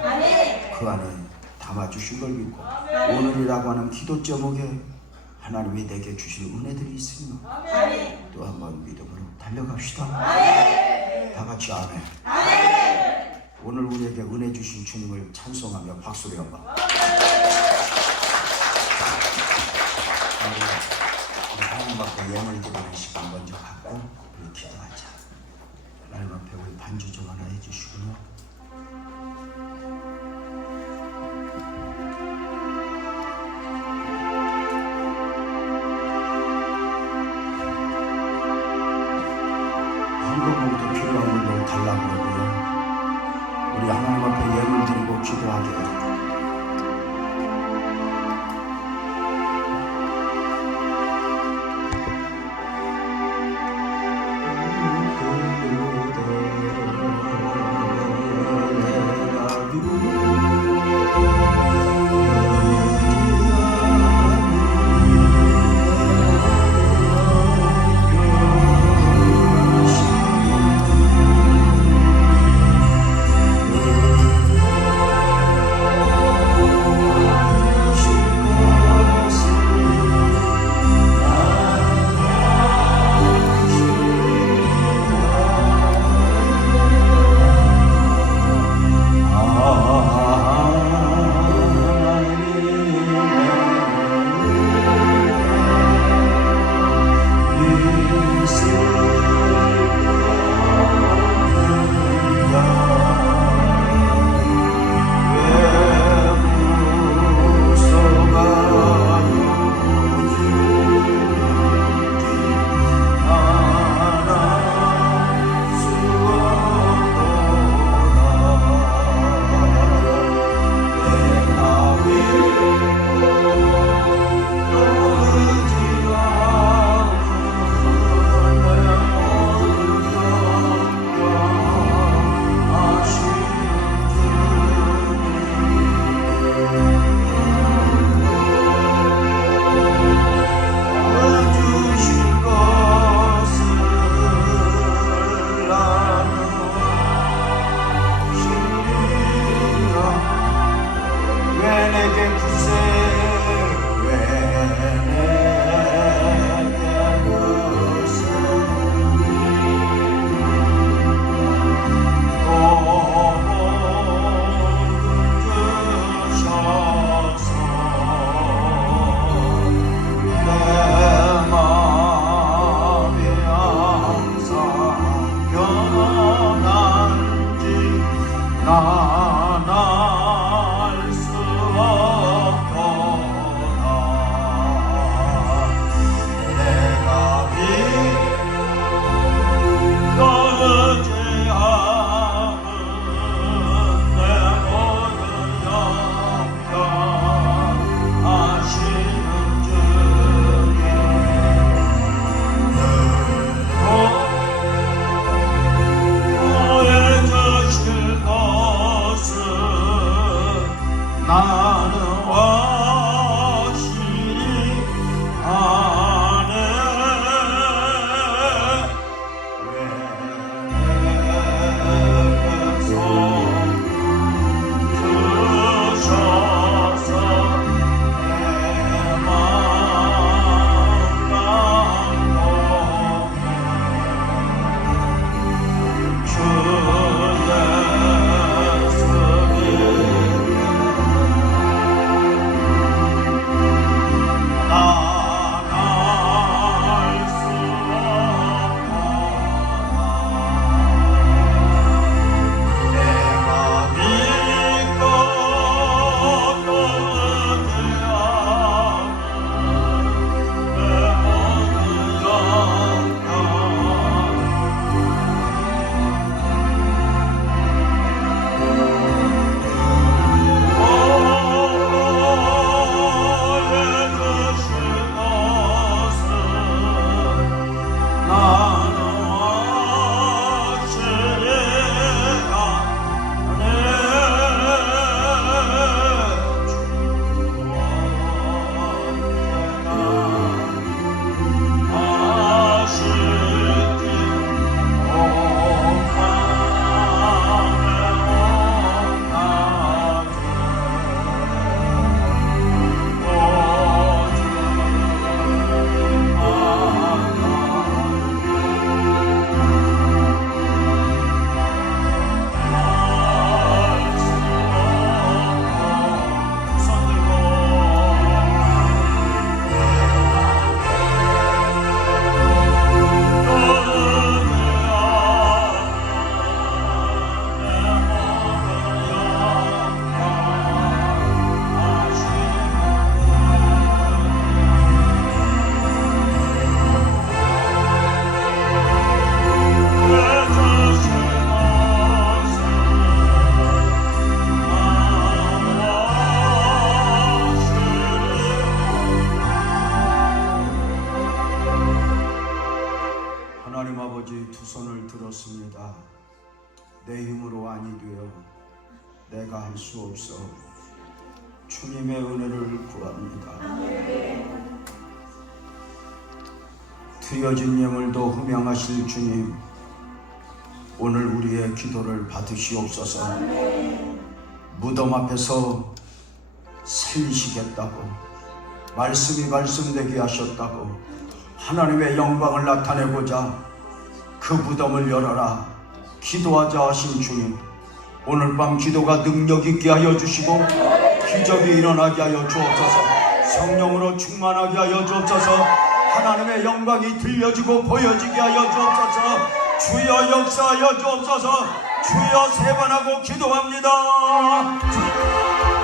그 안에 담아주신 걸 믿고 오늘이라고 하는 기도 제목에 하나님이 내게 주실 은혜들이 있으며 또 한번 믿음으로 달려갑시다. 다 같이 아멘. 오늘 우리에게 은혜 주신 주님을 찬송하며 박수를 한번. 우리 하나님 앞에 예물 드리는 시간 먼저 갖고 우리 기도하자. 하나님 앞에 우리 반주 좀 하나 해주시고요. 헌금봉도 필요한 걸로 달라고 그러고요. 우리 하나님 앞에 예물 드리고 기도하게 해요. 내가 나날 수 없도다. 내가 믿고 의지하는 내 모든 영광 하시는 주님, 너의 주실 것은 나는 확실히 아네. 왜 주셔서 내 마음 감동해. 주 예수님, 나날 수 없도다. 내가 믿고 또 의지하는 내 모든 영광 하나님 아버지, 두 손을 들었습니다. 내 힘으로 아니 되어 내가 할 수 없어 주님의 은혜를 구합니다. 트여진 예물도 흠양하실 주님, 오늘 우리의 기도를 받으시옵소서. 무덤 앞에서 살리시겠다고, 말씀이 말씀되게 하셨다고, 하나님의 영광을 나타내고자 그 무덤을 열어라 기도하자 하신 주님, 오늘 밤 기도가 능력 있게 하여 주시고 기적이 일어나게 하여 주옵소서. 성령으로 충만하게 하여 주옵소서. 하나님의 영광이 들려지고 보여지게 하여 주옵소서. 주여 역사하여 주옵소서. 주여 세 번 하고 기도합니다. 주여.